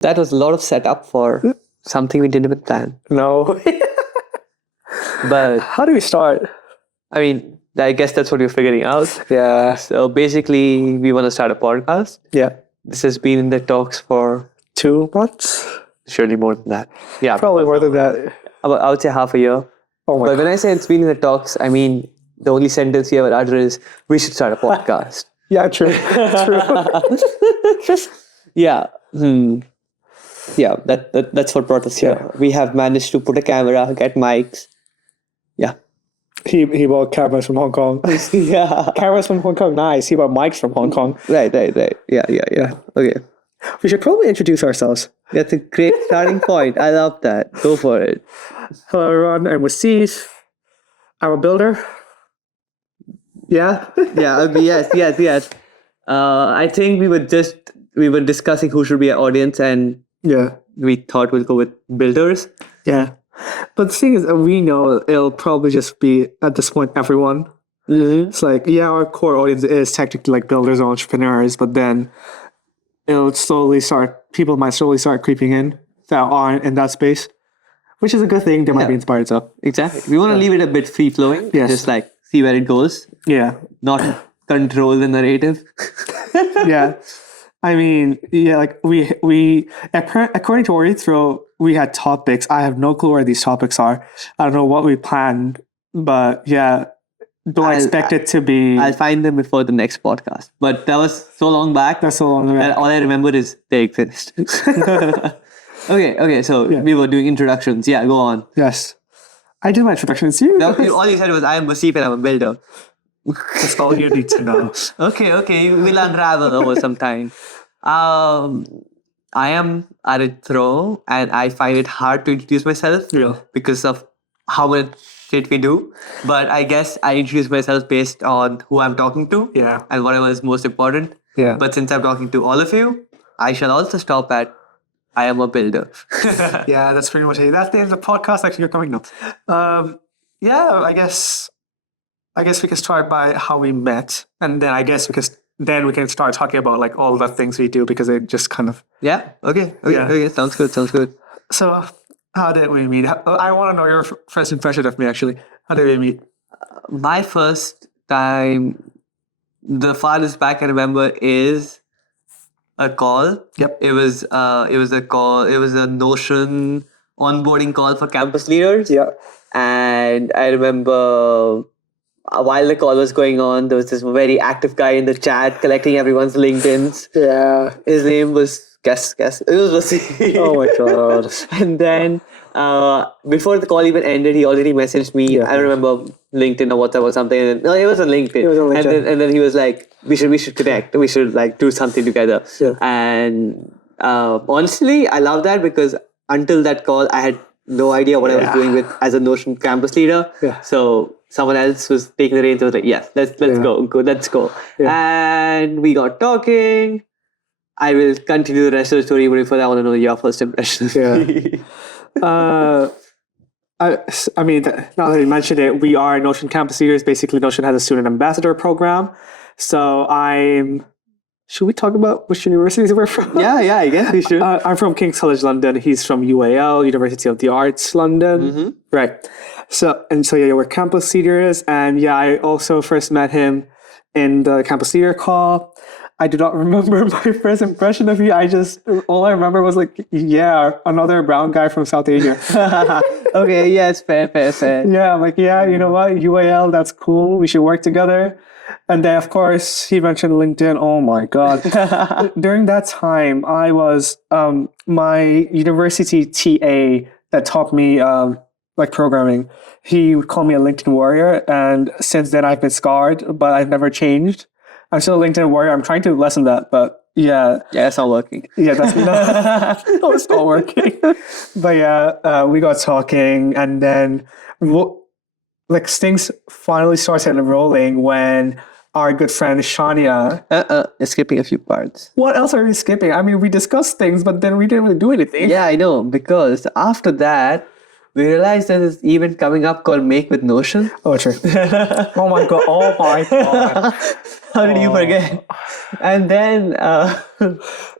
That was a lot of setup for something we didn't even plan. No. But How do we start? I mean, I guess that's what you're figuring out. Yeah. So basically, we want to start a podcast. Yeah. This has been in the talks for 2 months? surely more than that. Yeah, Probably more than that. about, I would say half a year. Oh my But God. when I say it's been in the talks, I mean the only sentence you ever utter is, "We should start a podcast." Yeah, true. True. Yeah. Yeah, that's what brought us here. Yeah. We have managed to put a camera, get mics. Yeah. He bought cameras from Hong Kong. Yeah. Cameras from Hong Kong, nice. He bought mics from Hong Kong. Right. Yeah. Okay. We should probably introduce ourselves. That's a great starting point. I love that. Go for it. Hello, everyone. I'm Waseef. I'm a builder. Yeah. Yeah. Okay, yes. I think we were discussing who should be our audience, and Yeah. we thought we'll go with builders. Yeah. But the thing is, we know it'll probably just be, at this point, everyone. It's like, yeah, our core audience is technically like builders and entrepreneurs, but then people might slowly start creeping in that aren't in that space, which is a good thing. They might be inspired. So, Exactly. We want to leave it a bit free flowing. Yes. Just like see where it goes, yeah. not control the narrative. Yeah. I mean, yeah, like we according to Aritro, we had topics. I have no clue where these topics are. I don't know what we planned, but yeah, don't expect it to be. I'll find them before the next podcast. But that was so long back. That's so long that ago. all I remember is they exist. Okay. So we were doing introductions. Yeah, go on. Yes, I did my introduction. It's you. All you said was, "I am Waseef and I'm a builder." That's all you need to know. Okay. We'll unravel over some time. I am Aritro, and I find it hard to introduce myself because of how much shit we do. But I guess I introduce myself based on who I'm talking to, Yeah. and whatever is most important. Yeah. But since I'm talking to all of you, I shall also stop at I am a builder. Yeah, that's pretty much it. That's the end of the podcast. Actually, you're coming up. Yeah, I guess we can start by how we met, and then I guess then we can start talking about like all the things we do because it just kind of. Yeah. Okay. Yeah. Okay. Sounds good. So, how did we meet? I want to know your first impression of me. Actually, how did we meet? My first time, the farthest back I remember is a call. Yep. It was a call. It was a Notion onboarding call for campus leaders. Yeah. And I remember while the call was going on, there was this very active guy in the chat collecting everyone's LinkedIn's. Yeah. His name was guess. It was Waseef. Oh my God. And then before the call even ended, he already messaged me. Yeah. I don't remember LinkedIn or WhatsApp or something. No, it was on LinkedIn. It was on LinkedIn. And then he was like, we should connect. We should like do something together. Yeah. And honestly, I love that because until that call, I had no idea what I was doing with as a Notion campus leader. Yeah. So someone else was taking the reins. I was like, yes, let's go, let's go. Yeah. And we got talking. I will continue the rest of the story, but before that, I want to know your first impression. Yeah. I mean, now that you mentioned it, we are Notion campus leaders. Basically, Notion has a student ambassador program. So should we talk about which universities we're from? Yeah, I guess we should. I'm from King's College London. He's from UAL, University of the Arts London. Mm-hmm. Right. So yeah, we're campus leaders. And yeah, I also first met him in the campus leader call. I do not remember my first impression of you. All I remember was like, yeah, another brown guy from South Asia. Okay, yes, fair. Yeah, I'm like, yeah, you know what? UAL, that's cool. We should work together. And then, of course, he mentioned LinkedIn. Oh my God. During that time, I was my university TA that taught me like programming. He would call me a LinkedIn warrior. And since then, I've been scarred, but I've never changed. I'm still a LinkedIn warrior. I'm trying to lessen that, but yeah. Yeah, it's not working. Yeah, that's not, it's not working. But yeah, we got talking, and then like things finally started rolling when our good friend Shania. You're skipping a few parts. What else are we skipping? I mean, we discussed things, but then we didn't really do anything. Yeah, I know, because after that, we realized there's this event coming up called Make with Notion. Oh, true. Oh my god. Oh my god. How did you forget? And then I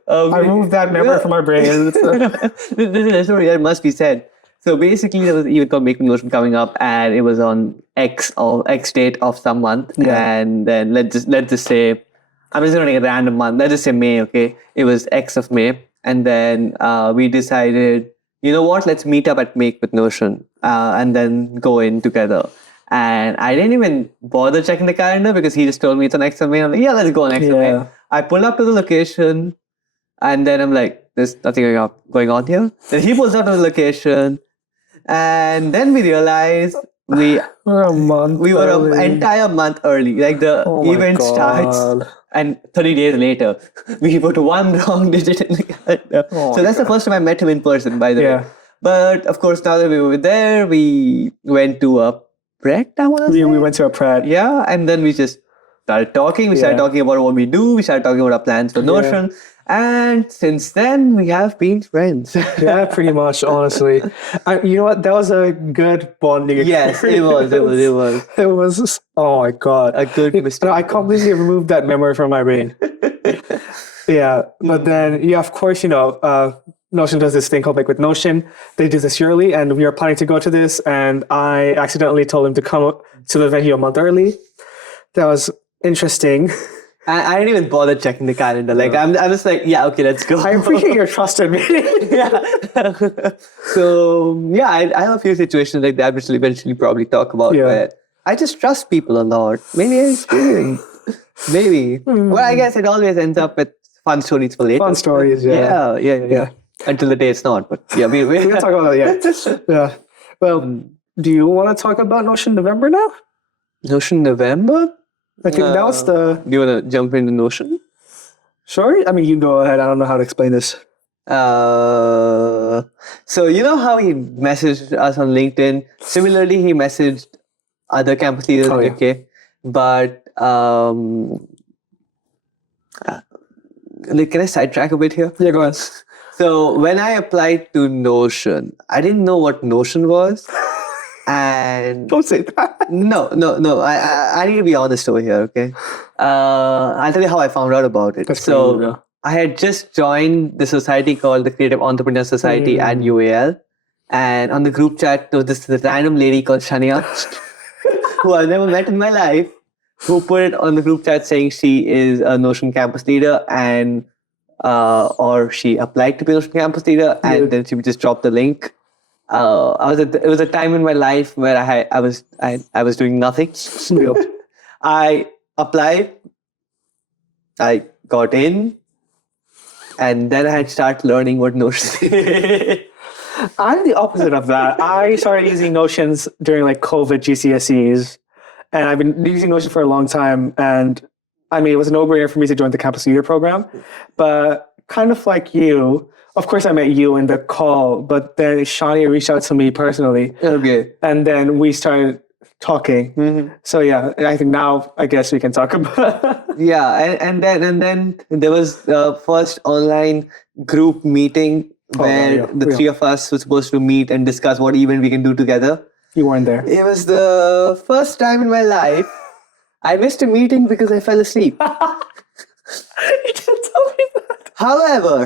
removed that memory from my brain. this is a story that must be said. So basically, there was an event called Make with Notion coming up, and it was on X or X date of some month. Yeah. And then let's just say, I'm just going to take a random month. Let's just say May. Okay, it was X of May, and then we decided, you know what? Let's meet up at Make with Notion, and then go in together. And I didn't even bother checking the calendar because he just told me it's on X of May. I'm like, yeah, let's go on X of May. Yeah. I pull up to the location, and then I'm like, there's nothing going on here. Then he pulls up to the location, and then we realize we We're a month. were an early. entire month early. Like the Oh my event starts, God. and 30 days later, we put one wrong digit in the calendar. Oh So that's the first time I met him in person, by the Yeah. way. But of course, now that we were there, we went to a Pret, I want to say. We went to a Prat. Yeah, and then we just started talking. We started Yeah. talking about what we do. We started talking about our plans for Notion. And since then, we have been friends. Yeah, pretty much, honestly. You know what? That was a good bonding Yes, it was. It was, oh my God. A good mistake. I completely removed that memory from my brain. Yeah, but then, yeah, of course, Notion does this thing called Make with Notion. They do this yearly, and we are planning to go to this, and I accidentally told him to come to the venue a month early. That was interesting. I didn't even bother checking the calendar. Like, I'm just like, yeah, okay, let's go. I appreciate your trust in me. Yeah. So, yeah, I have a few situations like that, which we'll eventually probably talk about. Yeah. Where I just trust people a lot. Maybe I'm experienced. Maybe. Well, I guess it always ends up with fun stories for later. Fun stories, yeah. Yeah. Until the day it's not. But yeah, we We can talk about that, yeah. Yeah. Well, do you want to talk about Notion November now? Notion November? I think that was the... Do you want to jump into Notion? Sure? I mean, you go ahead. I don't know how to explain this. So you know how he messaged us on LinkedIn? Similarly, he messaged other campus leaders in yeah. UK. But can I sidetrack a bit here? Yeah, go on. So when I applied to Notion, I didn't know what Notion was. And Don't say that. no. I need to be honest over here, okay? I'll tell you how I found out about it. That's So cool, yeah. I had just joined the society called the Creative Entrepreneur Society at UAL. And on the group chat, there was this random lady called Shania, who I've never met in my life, who put it on the group chat saying she is a Notion campus leader and or she applied to be a Notion campus leader, and then she just dropped the link. It was a time in my life where I was doing nothing. I applied, I got in, and then I had to start learning what Notion is. I'm the opposite of that. I started using Notions during like COVID GCSEs, and I've been using Notion for a long time. And I mean, it was a no-brainer for me to join the campus leader program. But kind of like you, of course, I met you in the call, but then Shania reached out to me personally, Okay. and then we started talking. So yeah, I think now I guess we can talk about. Yeah, and then there was the first online group meeting where the three of us were supposed to meet and discuss what event we can do together. You weren't there. It was the first time in my life I missed a meeting because I fell asleep. You didn't tell me that. However,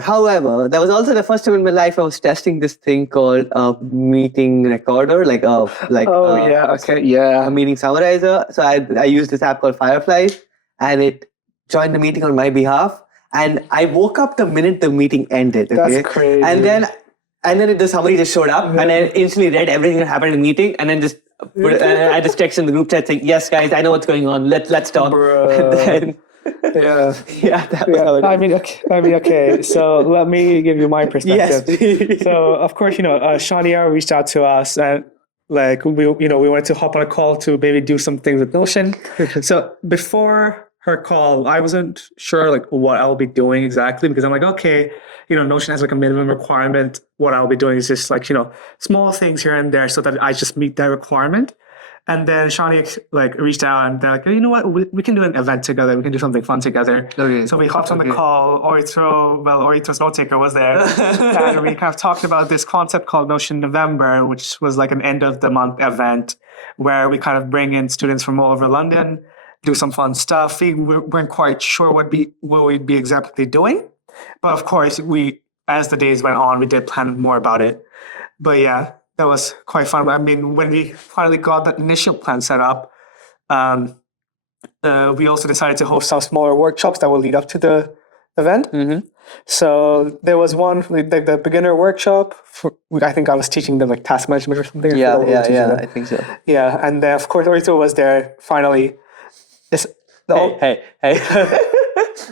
that was also the first time in my life I was testing this thing called a meeting recorder, a meeting summarizer. So I used this app called Firefly, and it joined the meeting on my behalf. And I woke up the minute the meeting ended. Okay? That's crazy. And then somebody just showed up, and I instantly read everything that happened in the meeting, and then just I just texted in the group chat saying, "Yes, guys, I know what's going on. Let's talk." And then, that was how it I mean, okay. So let me give you my perspective. Yes. So of course, Shania reached out to us, and like we wanted to hop on a call to maybe do some things with Notion. So before her call, I wasn't sure like what I'll be doing exactly, because I'm like, okay, Notion has like a minimum requirement. What I'll be doing is just like, small things here and there so that I just meet that requirement. And then Shawnee like reached out and they're like, you know what, we can do an event together. We can do something fun together. Okay. So we hopped on the call. Aritro's note taker was there. And we kind of talked about this concept called Notion November, which was like an end of the month event where we kind of bring in students from all over London, do some fun stuff. We weren't quite sure what we'd be exactly doing. But of course, as the days went on, we did plan more about it. But yeah, that was quite fun. I mean, when we finally got that initial plan set up, we also decided to host some smaller workshops that will lead up to the event. Mm-hmm. So there was one, like the beginner workshop. I think I was teaching them like task management or something. Yeah, I think so. Yeah, and then of course Aritro was there finally. Hey.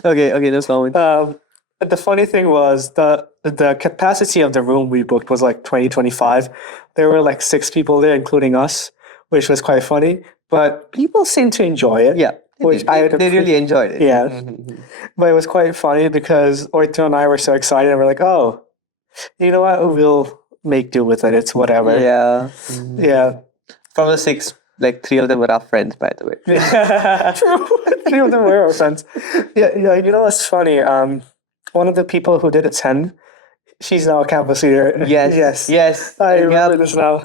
Okay, no comment. The funny thing was the capacity of the room we booked was like 25. There were like 6 people there, including us, which was quite funny. But people seemed to enjoy it. Yeah, which they really enjoyed it. Yeah, but it was quite funny because Orito and I were so excited. And we're like, oh, you know what? We'll make do with it. It's whatever. Yeah. Yeah. From the 6, like 3 of them were our friends, by the way. True. 3 of them were our friends. Yeah. You know what's funny? One of the people who did attend, she's now a campus leader. Yes. I remember this now.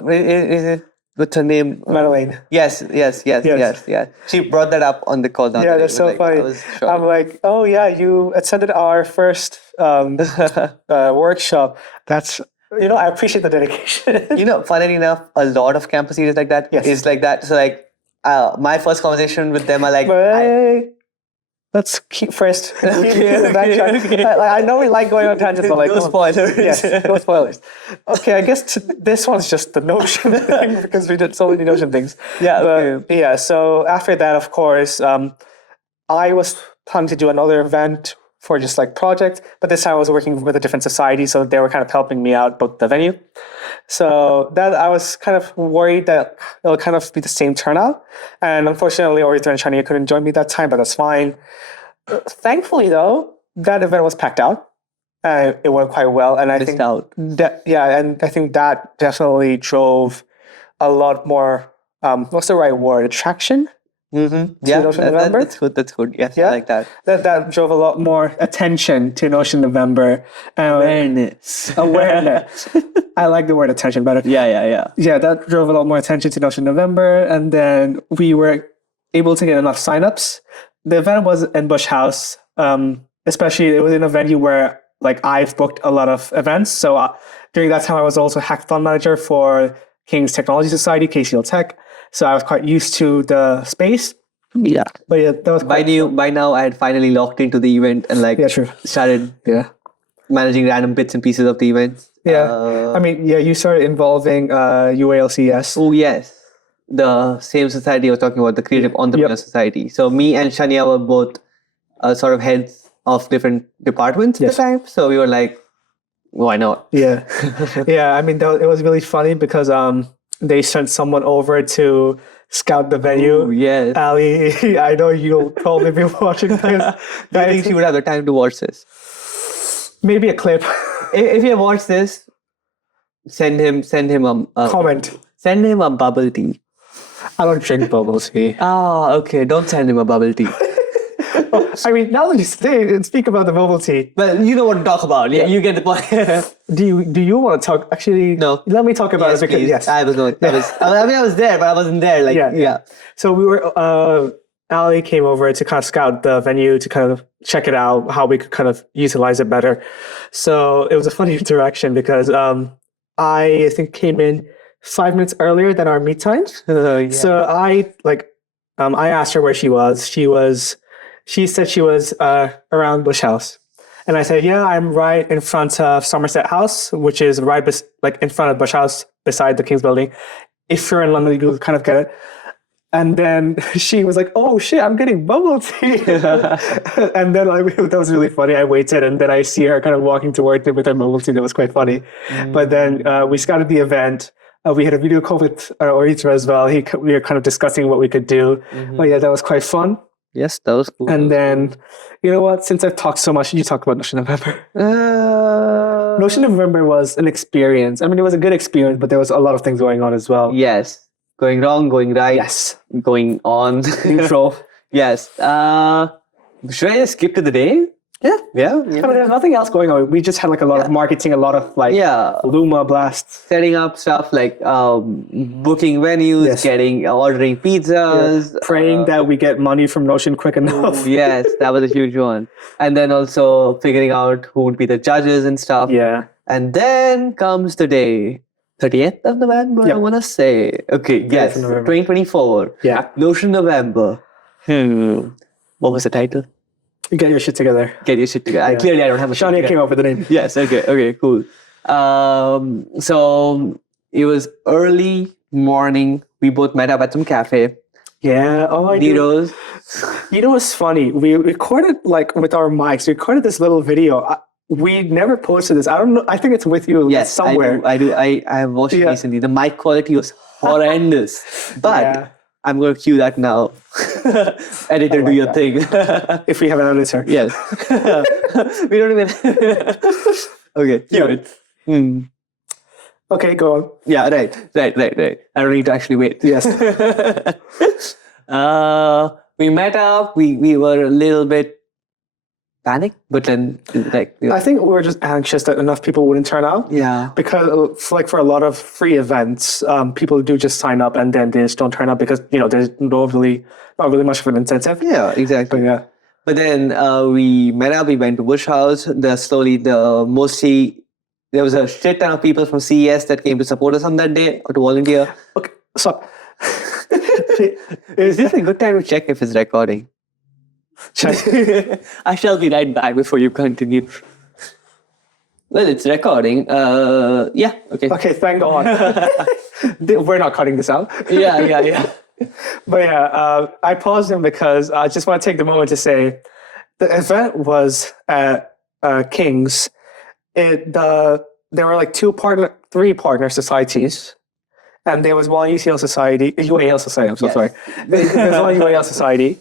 What's her name? Madeleine. Yes. She brought that up on the call. Yeah, that's so funny. I'm like, oh yeah, you attended our first workshop. That's, I appreciate the dedication. Funnily enough, a lot of campus leaders like that is like that. So like, my first conversation with them are like, let's keep first. Okay. I know we like going on tangents, but like no spoilers. Yes, no spoilers. Okay, I guess this one's just the Notion thing because we did so many Notion things. Yeah. Okay. Yeah. So after that, of course, I was planning to do another event for just like project, but this time I was working with a different society, so they were kind of helping me out both the venue. So that I was kind of worried that it'll kind of be the same turnout, and unfortunately, Aritro and Shania couldn't join me that time, but that's fine. Thankfully, though, that event was packed out. It went quite well, and I think that definitely drove a lot more. What's the right word? Attraction. Mm-hmm. Yeah, that's good. That's good. Yes, yeah? I like that. That drove a lot more attention to Notion November. Awareness. I like the word attention better. Yeah. Yeah, that drove a lot more attention to Notion November, and then we were able to get enough signups. The event was in Bush House, especially it was in a venue where like I've booked a lot of events. So during that time, I was also hackathon manager for King's Technology Society, KCL Tech. So I was quite used to the space. Yeah. But yeah, that was by now I had finally locked into the event and started managing random bits and pieces of the event. Yeah. You started involving UALCS. Oh, yes. The same society I was talking about, the Creative Entrepreneur Society. So me and Shania were both sort of heads of different departments at the time. So we were like, why not? Yeah. Yeah. It was really funny because they sent someone over to scout the venue. Ooh, yes. Ali, I know you'll probably be watching this. Do you think she would have the time to watch this? Maybe a clip. If you watch this, send him a comment. Send him a bubble tea. I don't drink bubble tea. Okay. Don't send him a bubble tea. Now that you speak about the bubble tea. Well, you know what to talk about. Yeah, you get the point. Do you want to talk? Actually, no. Let me talk about it because please. I was not. I was there, but I wasn't there. Yeah. So we were. Ali came over to kind of scout the venue to kind of check it out, how we could kind of utilize it better. So it was a funny interaction because I think came in 5 minutes earlier than our meet times. So I asked her where she was. She said she was around Bush House. And I said, yeah, I'm right in front of Somerset House, which is right in front of Bush House beside the King's Building. If you're in London, you'll kind of get it. And then she was like, oh shit, I'm getting bubble tea. And then that was really funny. I waited and then I see her kind of walking towards me with her bubble tea. That was quite funny. But then we scouted the event. We had a video call with Aritro as well. We were kind of discussing what we could do. But yeah, that was quite fun. Yes, that was cool. And then, you know what? Since I've talked so much, you talk about Notion November. Notion November was an experience. It was a good experience, but there was a lot of things going on as well. Yes. Going wrong, going right, Yes. going on. Neutral. Yes. Should I just skip to the day? Yeah. Yeah. I mean, there's nothing else going on. We just had like a lot of marketing, a lot of like Luma blasts. Setting up stuff like booking venues, ordering pizzas, praying that we get money from Notion quick enough. Yes, that was a huge one. And then also figuring out who would be the judges and stuff. Yeah. And then comes the day, 30th of November, I want to say. Okay, yes, 2024. Yeah. Notion November. What was the title? Get your shit together. Get your shit together. Clearly, I don't have a Shania came up with the name. Yes, okay, cool. So it was early morning. We both met up at some cafe. Yeah. Oh, I do. You know what's funny? We recorded like with our mics. We recorded this little video. We never posted this. I don't know. I think it's with you somewhere. I do. I have watched it recently. The mic quality was horrendous. But I'm going to cue that now. Editor, do your thing. If we have an editor. Yes. We don't even... Okay, cue it. Okay, go on. Yeah, right. I don't need to actually wait. Yes. We met up. We were a little bit panicked, but then I think we were just anxious that enough people wouldn't turn out. Yeah. Because like for a lot of free events, people do just sign up and then they just don't turn up because there's not really much of an incentive. Yeah, exactly. But then we met up. We went to Bush House. There was a shit ton of people from CES that came to support us on that day or to volunteer. Okay, so is this a good time to check if it's recording? I shall be right back before you continue. Well, it's recording. Yeah, okay. Okay, thank God. We're not cutting this out. Yeah. But I paused him because I just want to take the moment to say the event was at King's. There were like three partner societies, and there was one UAL society. I'm so sorry. There was one UAL society.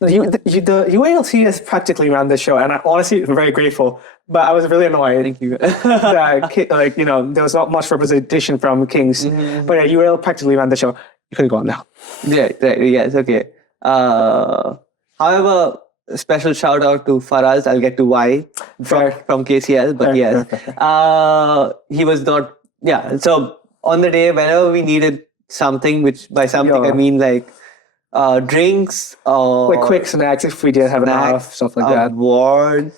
The UALC has practically ran this show, and I honestly am very grateful. But I was really annoyed. Thank you. that there was not much representation from Kings. Mm-hmm. But UAL practically ran the show. You could have gone now. Yes, okay. However, special shout out to Faraz. I'll get to why from KCL, but yes. He was not, so on the day, whenever we needed something, which by something I mean like drinks or like quick snacks if we didn't have enough, stuff like that. Awards,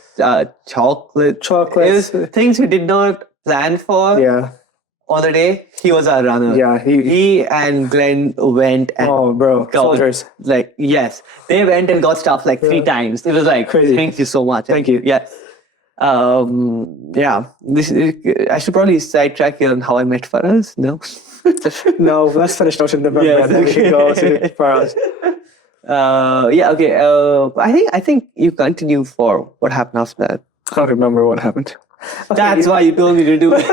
chocolates. It was things we did not plan for. Yeah. On the day, he was our runner. Yeah, he and Glenn went and soldiers. Like, yes, they went and got stuff like 3 times. It was like, crazy. Thank you so much. Thank you. Yes. I should probably sidetrack you on how I met Faraz. No. No, let's finish Notion November. Yes. And then we should go to Faraz. Okay. I think you continue for what happened after that. I don't remember what happened. That's why you told me to do it.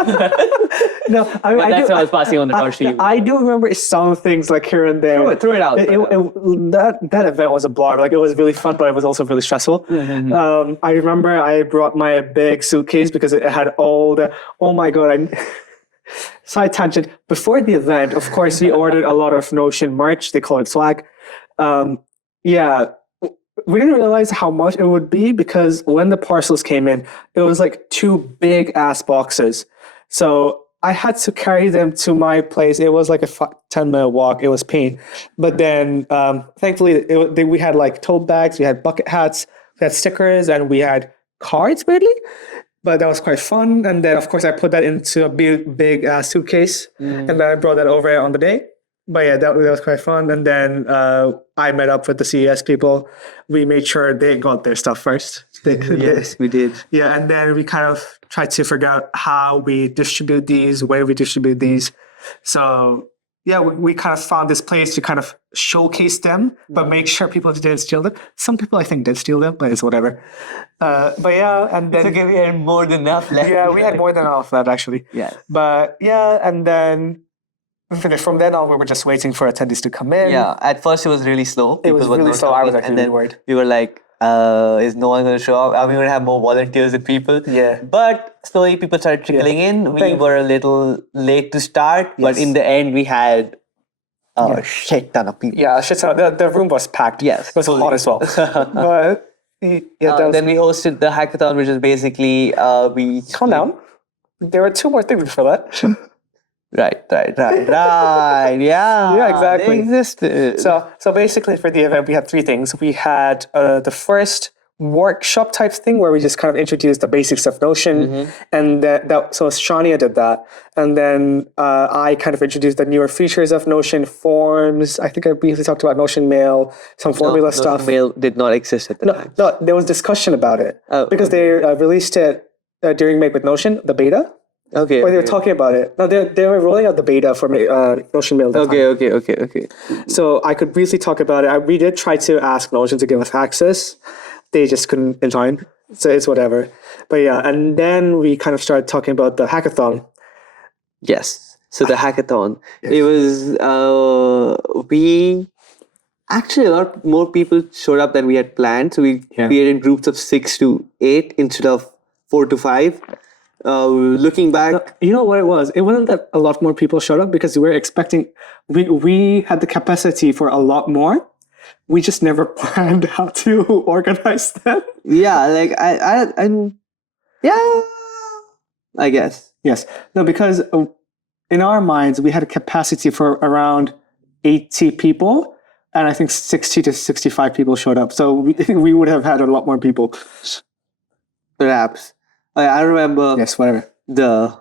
No, I mean, that's why I was passing on the torch to you. I do remember some things like here and there. Throw it out. That event was a blur. Like it was really fun, but it was also really stressful. Mm-hmm. I remember I brought my big suitcase because it had all the. Oh my god! Side tangent. Before the event, of course, we ordered a lot of Notion merch. They call it swag. We didn't realize how much it would be because when the parcels came in, it was like 2 big ass boxes. So I had to carry them to my place. It was like a 10-minute walk. It was pain. But then thankfully we had like tote bags, we had bucket hats, we had stickers, and we had cards weirdly. But that was quite fun. And then of course I put that into a big suitcase and then I brought that over on the day. But yeah, that was quite fun. And then I met up with the CES people. We made sure they got their stuff first. Yes, we did. Yeah, and then we kind of tried to figure out how we distribute these, where we distribute these. So yeah, we kind of found this place to kind of showcase them, but make sure people didn't steal them. Some people I think did steal them, but it's whatever. But yeah, and then... It's okay, we had more than enough left. Yeah, we had more than enough left actually. Yeah. But yeah, and then... From then on, we were just waiting for attendees to come in. Yeah, at first it was really slow. It was really slow. I was actually worried. We were like, is no one going to show up? Are we going to have more volunteers and people? Yeah. But slowly people started trickling in. We were a little late to start, but in the end we had a shit ton of people. Yeah, shit. The room was packed. Yes, It was hot as well. But Then we hosted the hackathon, which is basically we calm down. There were two more things before that. right. Yeah, Yeah, exactly. They existed. So basically for the event, we had three things. We had the first workshop type thing where we just kind of introduced the basics of Notion, and so Shania did that, and then I kind of introduced the newer features of Notion, forms. I think I briefly talked about Notion Mail, some formula stuff. Mail did not exist at the time. No, there was discussion about it because they released it during Make with Notion, the beta. Okay. Or they were talking about it. No, they were rolling out the beta for Notion Mail. Okay. So I could briefly talk about it. We did try to ask Notion to give us access. They just couldn't in time. So it's whatever. But yeah, and then we kind of started talking about the hackathon. Yes. So the hackathon. It was we actually a lot more people showed up than we had planned. So we created groups of 6 to 8 instead of 4 to 5. Looking back, You know what it was? It wasn't that a lot more people showed up because we were expecting we had the capacity for a lot more. We just never planned how to organize them. yeah, like I guess. Yes. No, because in our minds, we had a capacity for around 80 people, and I think 60 to 65 people showed up. So we would have had a lot more people. Perhaps. I don't remember the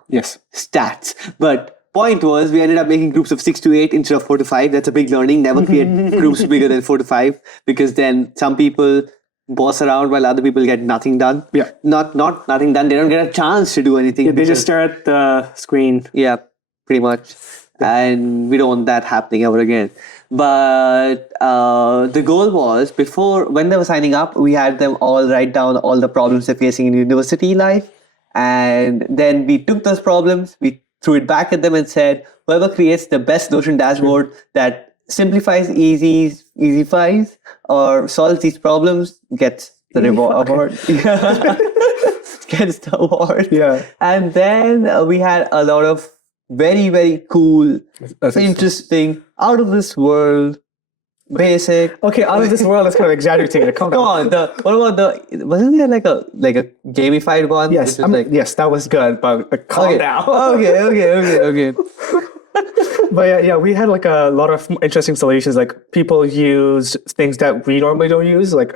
stats, but point was we ended up making groups of 6 to 8 instead of 4 to 5. That's a big learning. Never create groups bigger than 4 to 5 because then some people boss around while other people get nothing done. Yeah. Not nothing done. They don't get a chance to do anything. Yeah, they just stare at the screen. Yeah, pretty much. And we don't want that happening ever again. But the goal was when they were signing up, we had them all write down all the problems they're facing in university life. And then we took those problems, we threw it back at them and said, whoever creates the best Notion dashboard that simplifies, easyfies, or solves these problems gets the award. Gets the award. Yeah. And then we had a lot of very, very cool, interesting, out of this world, basic. Okay, out of this world is kind of exaggerating it. Come on. Wasn't there like a gamified one? Yes, yes, that was good, but calm down. Okay. But yeah, we had like a lot of interesting solutions. Like people used things that we normally don't use, like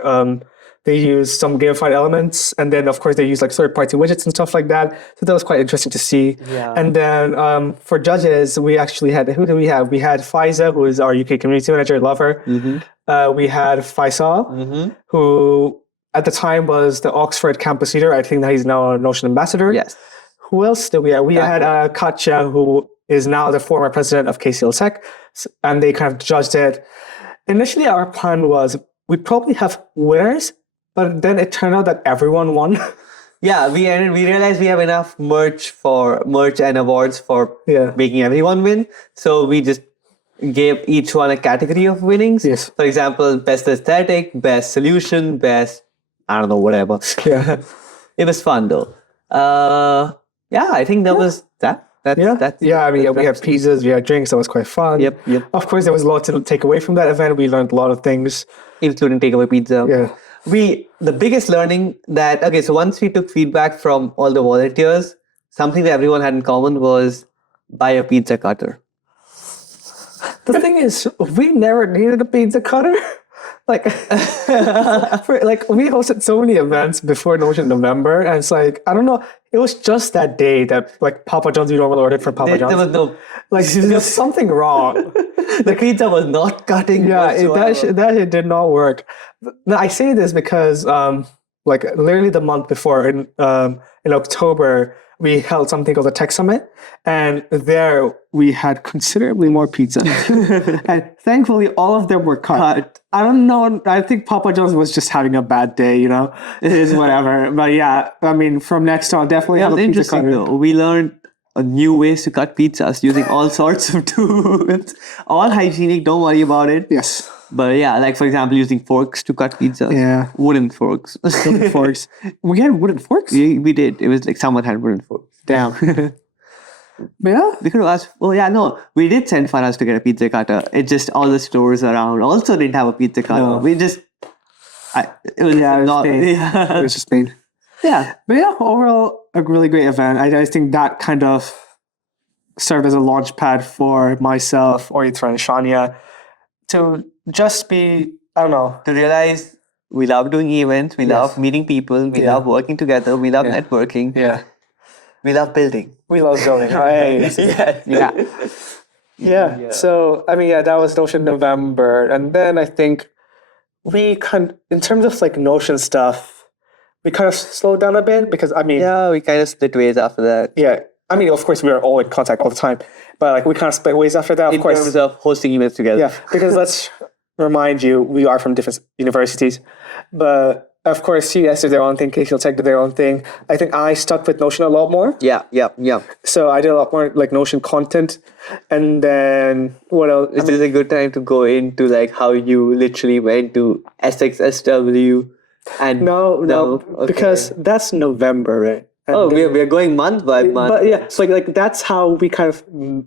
they use some gamified elements, and then of course they use like third-party widgets and stuff like that. So that was quite interesting to see. Yeah. And then for judges, we actually had, who do we have? We had Faiza, who is our UK community manager, love her. We had Faisal, who at the time was the Oxford campus leader. I think that he's now a Notion ambassador. Yes. Who else did we have? We had Katja, who is now the former president of KCL Tech, and they kind of judged it. Initially, our plan was we'd probably have winners, but then it turned out that everyone won. Yeah, we realized we have enough merch and awards for making everyone win. So we just gave each one a category of winnings. Yes. For example, best aesthetic, best solution, best, I don't know, whatever. Yeah. It was fun though. I think that was that. I mean, we had pizzas, we had drinks. That was quite fun. Yep. Of course, there was a lot to take away from that event. We learned a lot of things, including takeaway pizza. Yeah. The biggest learning so once we took feedback from all the volunteers, something that everyone had in common was buy a pizza cutter. The thing is, we never needed a pizza cutter. We hosted so many events before Notion November, and it's like, I don't know, it was just that day that like Papa John's, we normally ordered from Papa John's. There was no, there was something wrong. The pizza was not cutting. That did not work. Now, I say this because literally the month before in October, we held something called the Tech Summit, and there we had considerably more pizza. And thankfully, all of them were cut. I don't know. I think Papa John's was just having a bad day, you know? It is whatever. But yeah, I mean, from next on, definitely have a pizza cutter. Though. We learned new ways to cut pizzas using all sorts of tools. All hygienic, don't worry about it. Yes. But yeah, like for example, using forks to cut pizza. Yeah. Wooden forks. Wooden forks. We had wooden forks? We did. It was like someone had wooden forks. Damn. Yeah. We could have asked. Oh yeah, no, we did send Faraz to get a pizza cutter. It just all the stores around also didn't have a pizza cutter. No. We just, it was not. pain. Yeah. It was just pain. Yeah. But yeah, overall, a really great event. I think that kind of served as a launch pad for myself, Aritro and Shania to just be, I don't know. To realize we love doing events, we love meeting people, we love working together, we love networking, Yeah. we love building. We love zoning. Right. Yeah. So, I mean, that was Notion November. And then I think in terms of like Notion stuff, we kind of slowed down a bit because, I mean, Yeah, we kind of split ways after that. yeah. I mean, of course, we were all in contact all the time, but like we kind of split ways after that. Of In course, terms of hosting events together. yeah, because let's remind you, we are from different universities, but of course, you guys did their own thing, KCL Tech did their own thing. I think I stuck with Notion a lot more. Yeah. So I did a lot more like Notion content, and then what else? This is a good time to go into like how you literally went to SXSW and No, okay. because that's November, right? And Oh, we're going month by month. but yeah, so like that's how we kind of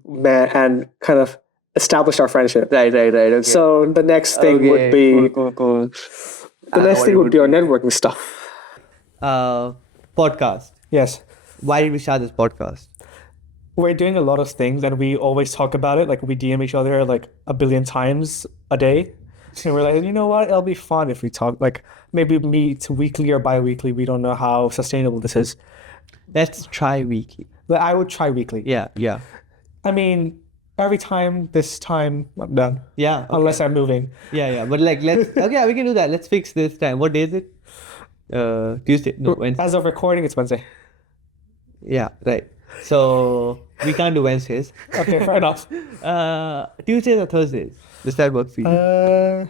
met and kind of established our friendship. Right. Okay. So the next thing would be cool. the next thing would be our networking stuff. Podcast. Yes. Why did we start this podcast? We're doing a lot of things and we always talk about it. Like we DM each other like a billion times a day. And we're like, you know what? It'll be fun if we talk, like maybe meet weekly or bi-weekly. We don't know how sustainable this is. Let's try weekly. But I would try weekly. Yeah. I mean, every time, this time, I'm done. Yeah. Okay. Unless I'm moving. Yeah. But like, let's, okay, we can do that. Let's fix this time. What day is it? Tuesday. No, Wednesday. As of recording, it's Wednesday. Yeah, right. So we can't do Wednesdays. Okay, fair enough. Tuesdays or Thursdays? Does that work for you?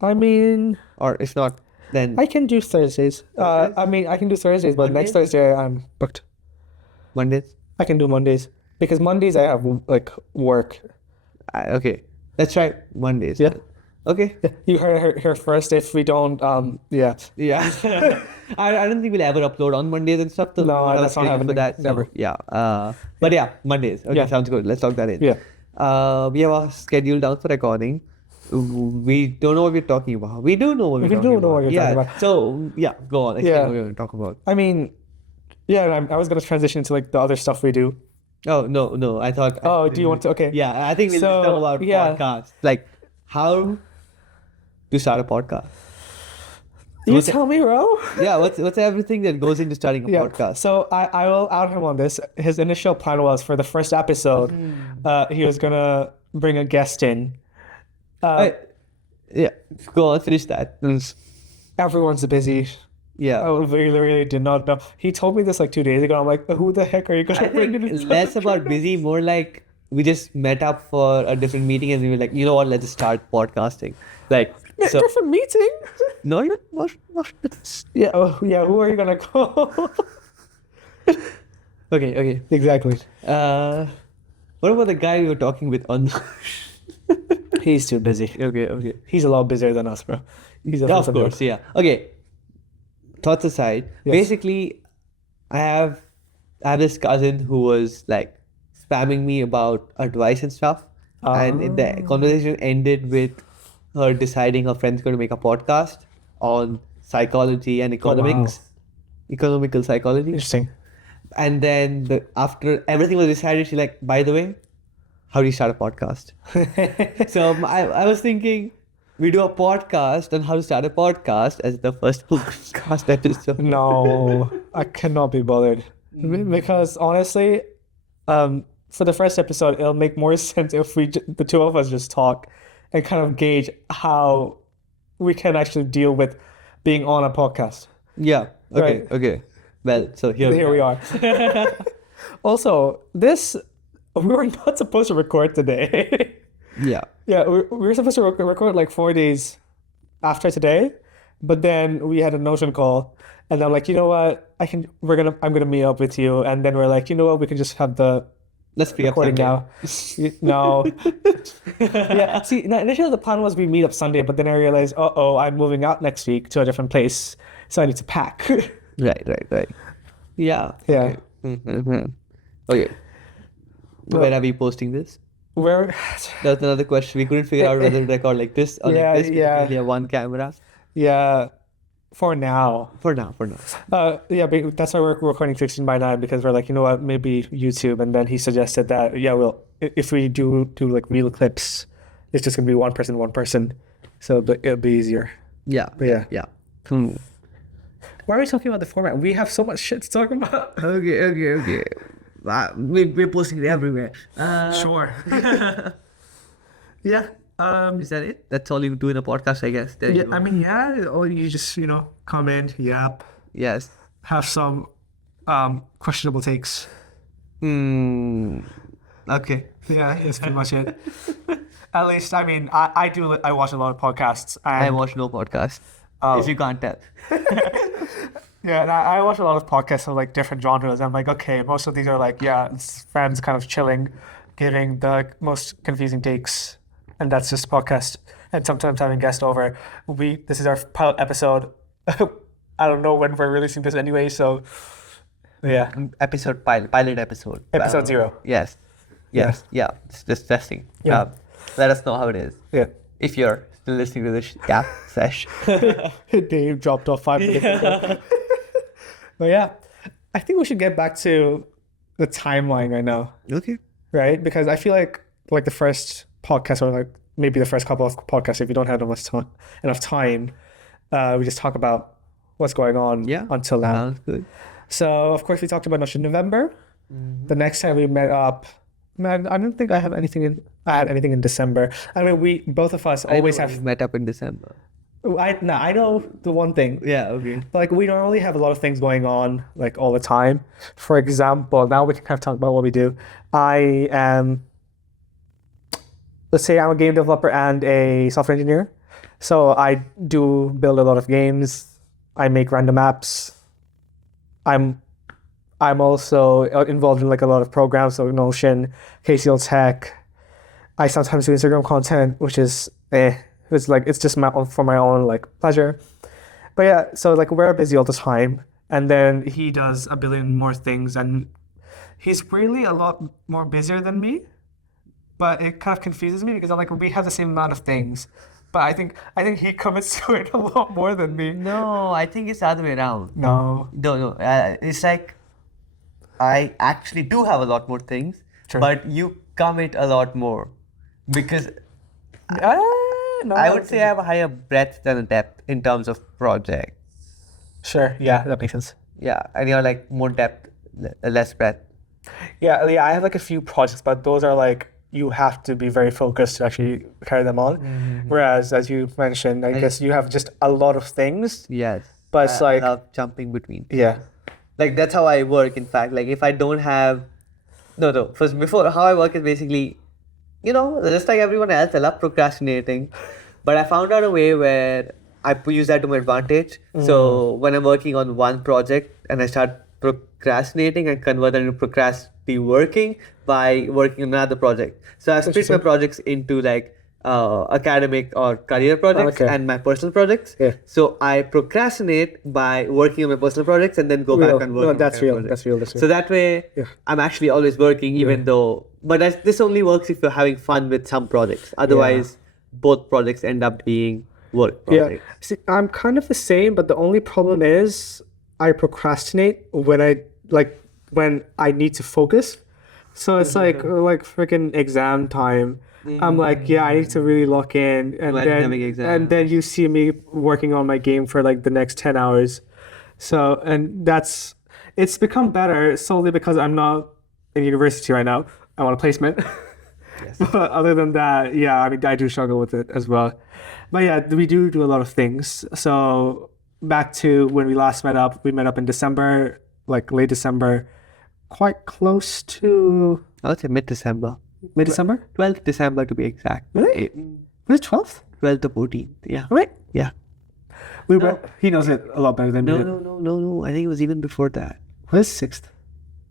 I mean, Or if not, then I can do Thursdays. I mean, I can do Thursdays, but next Thursday I'm booked. Mondays? I can do Mondays because Mondays I have like work. Okay. Let's try Mondays. Yeah. Okay. You heard here first. If we don't, yeah. I don't think we'll ever upload on Mondays and stuff. No, that's not happening. For that. Never. Yeah. But yeah, Mondays. Okay, Yeah. sounds good. Let's lock that in. Yeah. We have a schedule down for recording. We don't know what we're talking about. We do know what we're talking about. What you're talking about. So, yeah, go on. Explain what we're going to talk about. I mean, yeah. And I was gonna transition to like the other stuff we do. Oh, no. I thought... Oh, do you want to? Okay. Yeah, I think we'll So, talk about yeah. podcasts. Like, how to start a podcast. You tell me, bro. Yeah, what's everything that goes into starting a podcast? So I will out him on this. His initial plan was for the first episode, he was gonna bring a guest in. Yeah, go on, finish that. Everyone's busy. Yeah. I really did not know. He told me this like 2 days ago. I'm like, who the heck are you I gonna bring in? think less about busy, more like we just met up for a different meeting and we were like, you know what, let's start podcasting. Like, so, Different meeting? no, what? Yeah. Oh, yeah. Who are you gonna call? Okay. Exactly. What about the guy we were talking with on? He's too busy. Okay. He's a lot busier than us, bro. He's a Of course, yeah. Okay. Thoughts aside, basically, I have this cousin who was like spamming me about advice and stuff, and the conversation ended with her deciding her friend's going to make a podcast on psychology and economics, economical psychology. Interesting. And then after everything was decided, she's like, by the way, how do you start a podcast? So I was thinking, we do a podcast on how to start a podcast as the first podcast episode. No, I cannot be bothered. Because honestly, for the first episode, it'll make more sense if the two of us just talk and kind of gauge how we can actually deal with being on a podcast. Yeah. Okay. Right. Okay. Well, so here we are. Also, we were not supposed to record today. Yeah. Yeah, we were supposed to record like 4 days after today, but then we had a Notion call, and I'm like, you know what, I'm gonna meet up with you, and then we're like, you know what, we can just have the Let's be recording now. No. Yeah. See, initially the plan was we meet up Sunday, but then I realized, I'm moving out next week to a different place, so I need to pack. Right. Yeah. Yeah. Okay. Where are we posting this? Where? That's another question. We couldn't figure out whether to record like this or Yeah, like this. yeah. We only have one camera. Yeah, for now. For now. Yeah, but that's why we're recording 16:9 because we're like, you know what, maybe YouTube. And then he suggested that, yeah, well, if we do like real clips, it's just gonna be one person. So it'll be easier. Yeah. But Yeah. Why are we talking about the format? We have so much shit to talk about. Okay. We're posting it everywhere. Sure. Yeah. Is that it? That's all you do in a podcast, I guess. There you Yeah, go. I mean, yeah, or you just, come in, yap, Yes. have some questionable takes. Okay. Yeah, that's pretty much it. At least, I mean, I watch a lot of podcasts. And, I watch no podcast. Oh. If you can't tell. Yeah, and I watch a lot of podcasts of like different genres. I'm like, okay, most of these are like, yeah, it's friends kind of chilling, giving the most confusing takes, and that's just podcast. And sometimes having guests over. This is our pilot episode. I don't know when we're releasing this anyway, so yeah. Pilot episode. Episode 0. Yes. Yeah. It's just testing. Yeah. Let us know how it is. Yeah. If you're still listening to this sesh. Dave dropped off 5 minutes ago. But yeah, I think we should get back to the timeline right now, Okay. right? Because I feel like the first podcast, or like maybe the first couple of podcasts, if you don't have enough time, we just talk about what's going on until now. Sounds good. So of course we talked about Notion November. The next time we met up, man, I don't think I had anything in December. I mean, both of us always have. met up in December. I know the one thing. Yeah, okay. Like, we normally have a lot of things going on, like, all the time. For example, now we can kind of talk about what we do. I am, let's say I'm a game developer and a software engineer. So I do build a lot of games. I make random apps. I'm also involved in like a lot of programs, so Notion, KCL Tech. I sometimes do Instagram content, which is it's just for my own like pleasure. But yeah, so like we're busy all the time, and then he does a billion more things, and he's really a lot more busier than me. But it kind of confuses me because I'm like, we have the same amount of things, but I think he commits to it a lot more than me. No, I think it's the other way around. No. No. It's like I actually do have a lot more things, True. but you commit a lot more because No, I would say I have a higher breadth than a depth in terms of projects. Sure. Yeah, that makes sense. Yeah, and you're like more depth, less breadth. Yeah, I have like a few projects, but those are like you have to be very focused to actually carry them on. Whereas, as you mentioned, I guess you have just a lot of things. Yes. But it's like I love jumping between. yeah. Like that's how I work. In fact, like if I don't have, first before how I work is basically, just like everyone else, I love procrastinating, but I found out a way where I use that to my advantage. So when I'm working on one project and I start procrastinating, I convert that into procrastinating working by working on another project. So I split my projects into like academic or career projects and my personal projects. Yeah. So I procrastinate by working on my personal projects and then go back and work on that's my real. projects. That's real. That's real. So that way, I'm actually always working, even though. But this only works if you're having fun with some projects. Otherwise, both projects end up being work projects. Yeah. See, I'm kind of the same, but the only problem is I procrastinate when I need to focus. So it's like freaking exam time. I'm like, I need to really lock in, and then you see me working on my game for like the next 10 hours. So, and it's become better solely because I'm not in university right now. I want a placement. Yes. But other than that, I mean, I do struggle with it as well. But yeah, we do a lot of things. So back to when we last met up, we met up in December, like late December, quite close to I would say mid-December. mid-December? 12th December to be exact. Really? Was it 12th? 12th to 14th, yeah. Right? Yeah. He knows it a lot better than me. No. I think it was even before that. Was it 6th?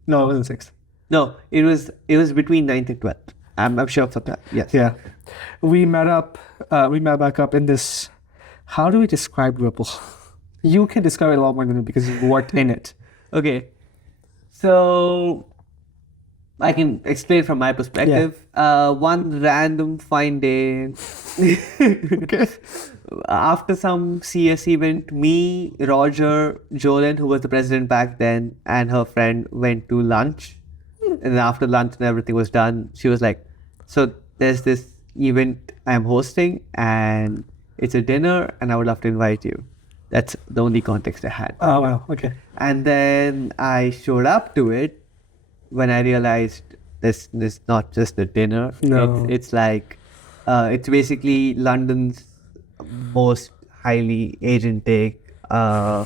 No, it wasn't 6th. No, it was between 9th and 12th. I'm sure of that. Yes. Yeah. We met back up in this. How do we describe Ripple? You can describe it a lot more than me because you've worked in it. Okay. So I can explain from my perspective. One random fine day, after some CS event, me, Roger, Jolene, who was the president back then, and her friend went to lunch. And after lunch and everything was done, she was like, "So there's this event I'm hosting, and it's a dinner, and I would love to invite you." That's the only context I had. Oh, wow. Okay. And then I showed up to it when I realized this is not just a dinner. No. It's like, it's basically London's most highly agentic. Now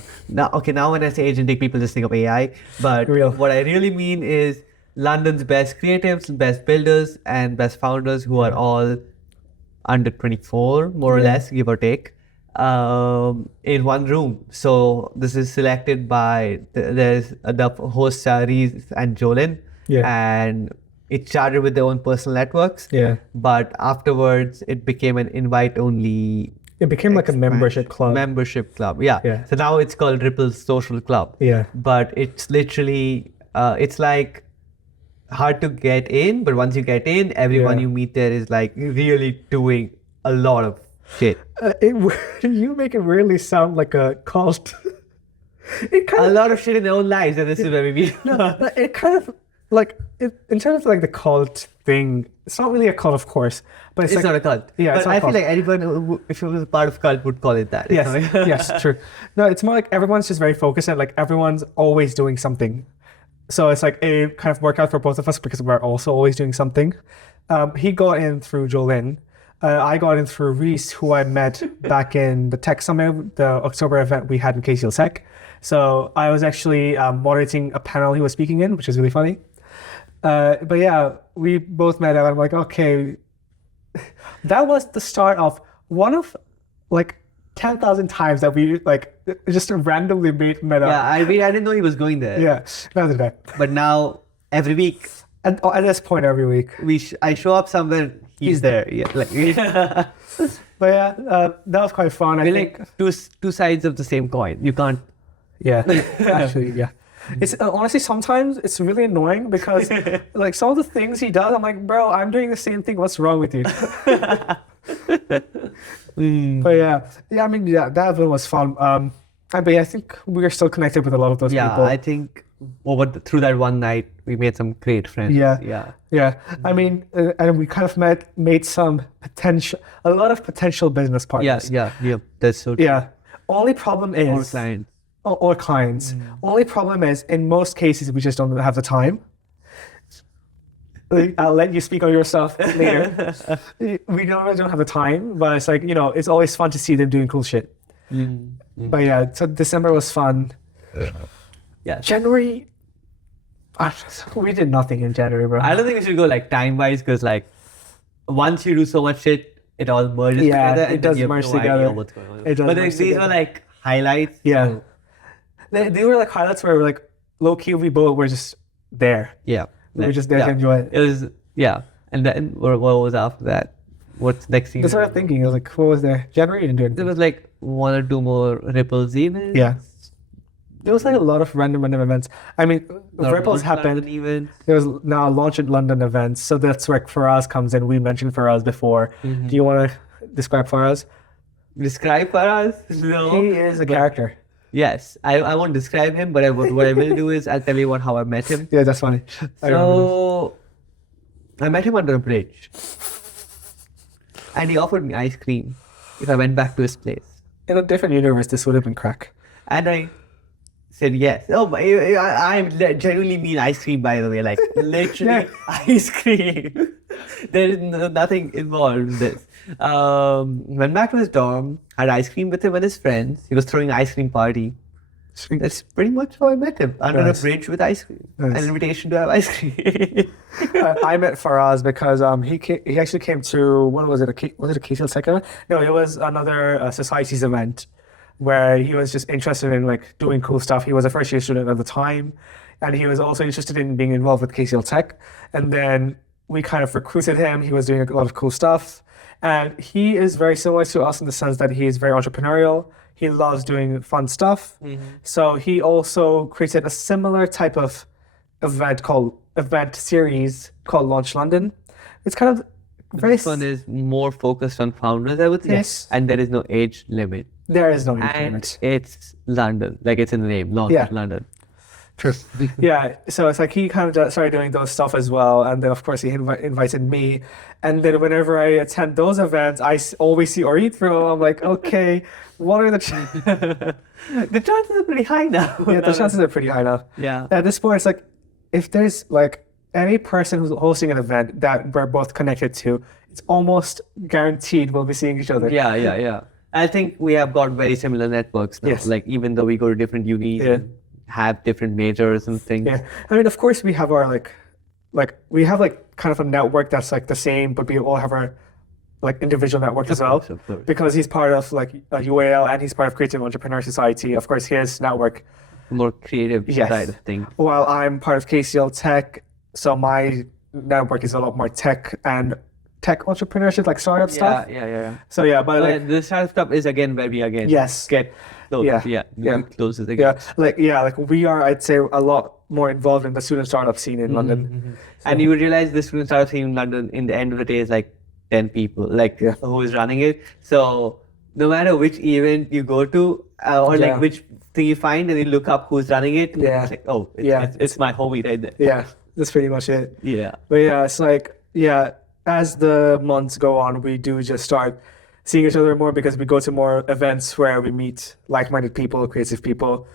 when I say agentic, people just think of AI. But Real. what I really mean is London's best creatives, best builders, and best founders who are all under 24, more or less, give or take, in one room. So this is selected by there's the hosts are Reese and Jolene, and it started with their own personal networks. But afterwards, it became an invite-only. It became like a membership club. So now it's called Ripple's Social Club. But it's literally, it's like hard to get in, but once you get in, everyone you meet there is like really doing a lot of shit. You make it really sound like a cult. A lot of shit in their own lives, and this is where we meet. It kind of like in terms of like the cult thing. It's not really a cult, of course, but it's like, not a cult. Yeah, but it's not I a feel cult. like anyone who, if it was a part of cult, would call it that. Yes, yes, true. No, it's more like everyone's just very focused and like everyone's always doing something. So it's like a kind of workout for both of us because we're also always doing something. He got in through Jolene. I got in through Reese, who I met back in the Tech Summit, the October event we had in KCL Tech. So I was actually moderating a panel he was speaking in, which is really funny. But yeah, we both met and I'm like, okay, that was the start of one of like 10,000 times that we like just randomly met up. Yeah, I didn't know he was going there. Yeah, neither did I. But now every week, And at this point, every week. I show up somewhere, he's there. Yeah, like But yeah, that was quite fun. I we're think. like two sides of the same coin. You can't. Yeah, actually, yeah. It's honestly sometimes it's really annoying because like some of the things he does, I'm like, bro, I'm doing the same thing. What's wrong with you? But yeah. I mean, yeah, that event was fun. But yeah, I think we are still connected with a lot of those people. I think through that one night we made some great friends. Yeah. I mean, and we kind of made a lot of potential business partners. Yeah. That's so true. Yeah. Only problem is Or clients. Or clients. Only problem is in most cases we just don't have the time. I'll let you speak on yourself later. We don't have the time, but it's like, it's always fun to see them doing cool shit. But yeah, so December was fun. Yeah. January, we did nothing in January, bro. I don't think we should go like time-wise because like once you do so much shit, it all merges together. It does merge together. It does But merge these together. were like highlights. Yeah. So, They were like highlights where we're like, low-key, we both were just there. yeah. We were just there to enjoy it. It was, and then what was after that? What's next thing? That's what I'm thinking. I was like, what was there? January didn't do anything. There was like one or two more Ripples events. Yeah. There was like a lot of random events. I mean, Ripples happened. Events. There was now a launch at London events. So that's where Faraz comes in. We mentioned Faraz before. Do you want to describe Faraz? Describe for us? No. He is a character. Yes, I won't describe him, but what I will do is I'll tell you how I met him. Yeah, that's funny. So I met him under a bridge, and he offered me ice cream if I went back to his place. In a different universe, this would have been crack. And I said yes. Oh, but I genuinely mean ice cream, by the way, like literally ice cream. There is nothing involved in this. Went back to his dorm, had ice cream with him and his friends. He was throwing an ice cream party. That's pretty much how I met him. Under a bridge with ice cream. An invitation to have ice cream. I met Faraz because he actually came to, what was it? Was it a KCL Tech event? No, it was another societies event where he was just interested in like doing cool stuff. He was a first year student at the time, and he was also interested in being involved with KCL Tech. And then we kind of recruited him. He was doing a lot of cool stuff. And he is very similar to us in the sense that he is very entrepreneurial. He loves doing fun stuff. So he also created a similar type of event series called Launch London. It's kind of very This one is more focused on founders, I would say. Yes. And there is no age limit. there is no age And limit. it's London, like it's in the name, Launch Yeah. London. True. Yeah, so it's like he kind of started doing those stuff as well, and then of course he invited me, and then whenever I attend those events, I always see Aritro. I'm like, okay, what are the The chances are pretty high now. yeah, the chances are pretty high now. Yeah. At this point, it's like if there's like any person who's hosting an event that we're both connected to, it's almost guaranteed we'll be seeing each other. Yeah. I think we have got very similar networks now. Yes. Like even though we go to different unis Yeah. and have different majors and things. Yeah, I mean, of course, we have our we have like kind of a network that's like the same, but we all have our like individual network as well. Of course. Because he's part of like UAL and he's part of Creative Entrepreneur Society. Of course, his network. More creative Yes. side of things. While I'm part of KCL Tech, so my network is a lot more tech and tech entrepreneurship, like startup stuff. Yeah. So yeah, but like The startup stuff is again where we again yes, get close. Yeah. Closes again. like we are, I'd say, a lot more involved in the student startup scene in London. And you would realize the student startup scene in London in the end of the day is like 10 people, like who is running it. So no matter which event you go to or like which thing you find and you look up who's running it, it's like, oh, it's my homie right there. Yeah, that's pretty much it. Yeah. But yeah, it's like, as the months go on, we do just start seeing each other more because we go to more events where we meet like-minded people, creative people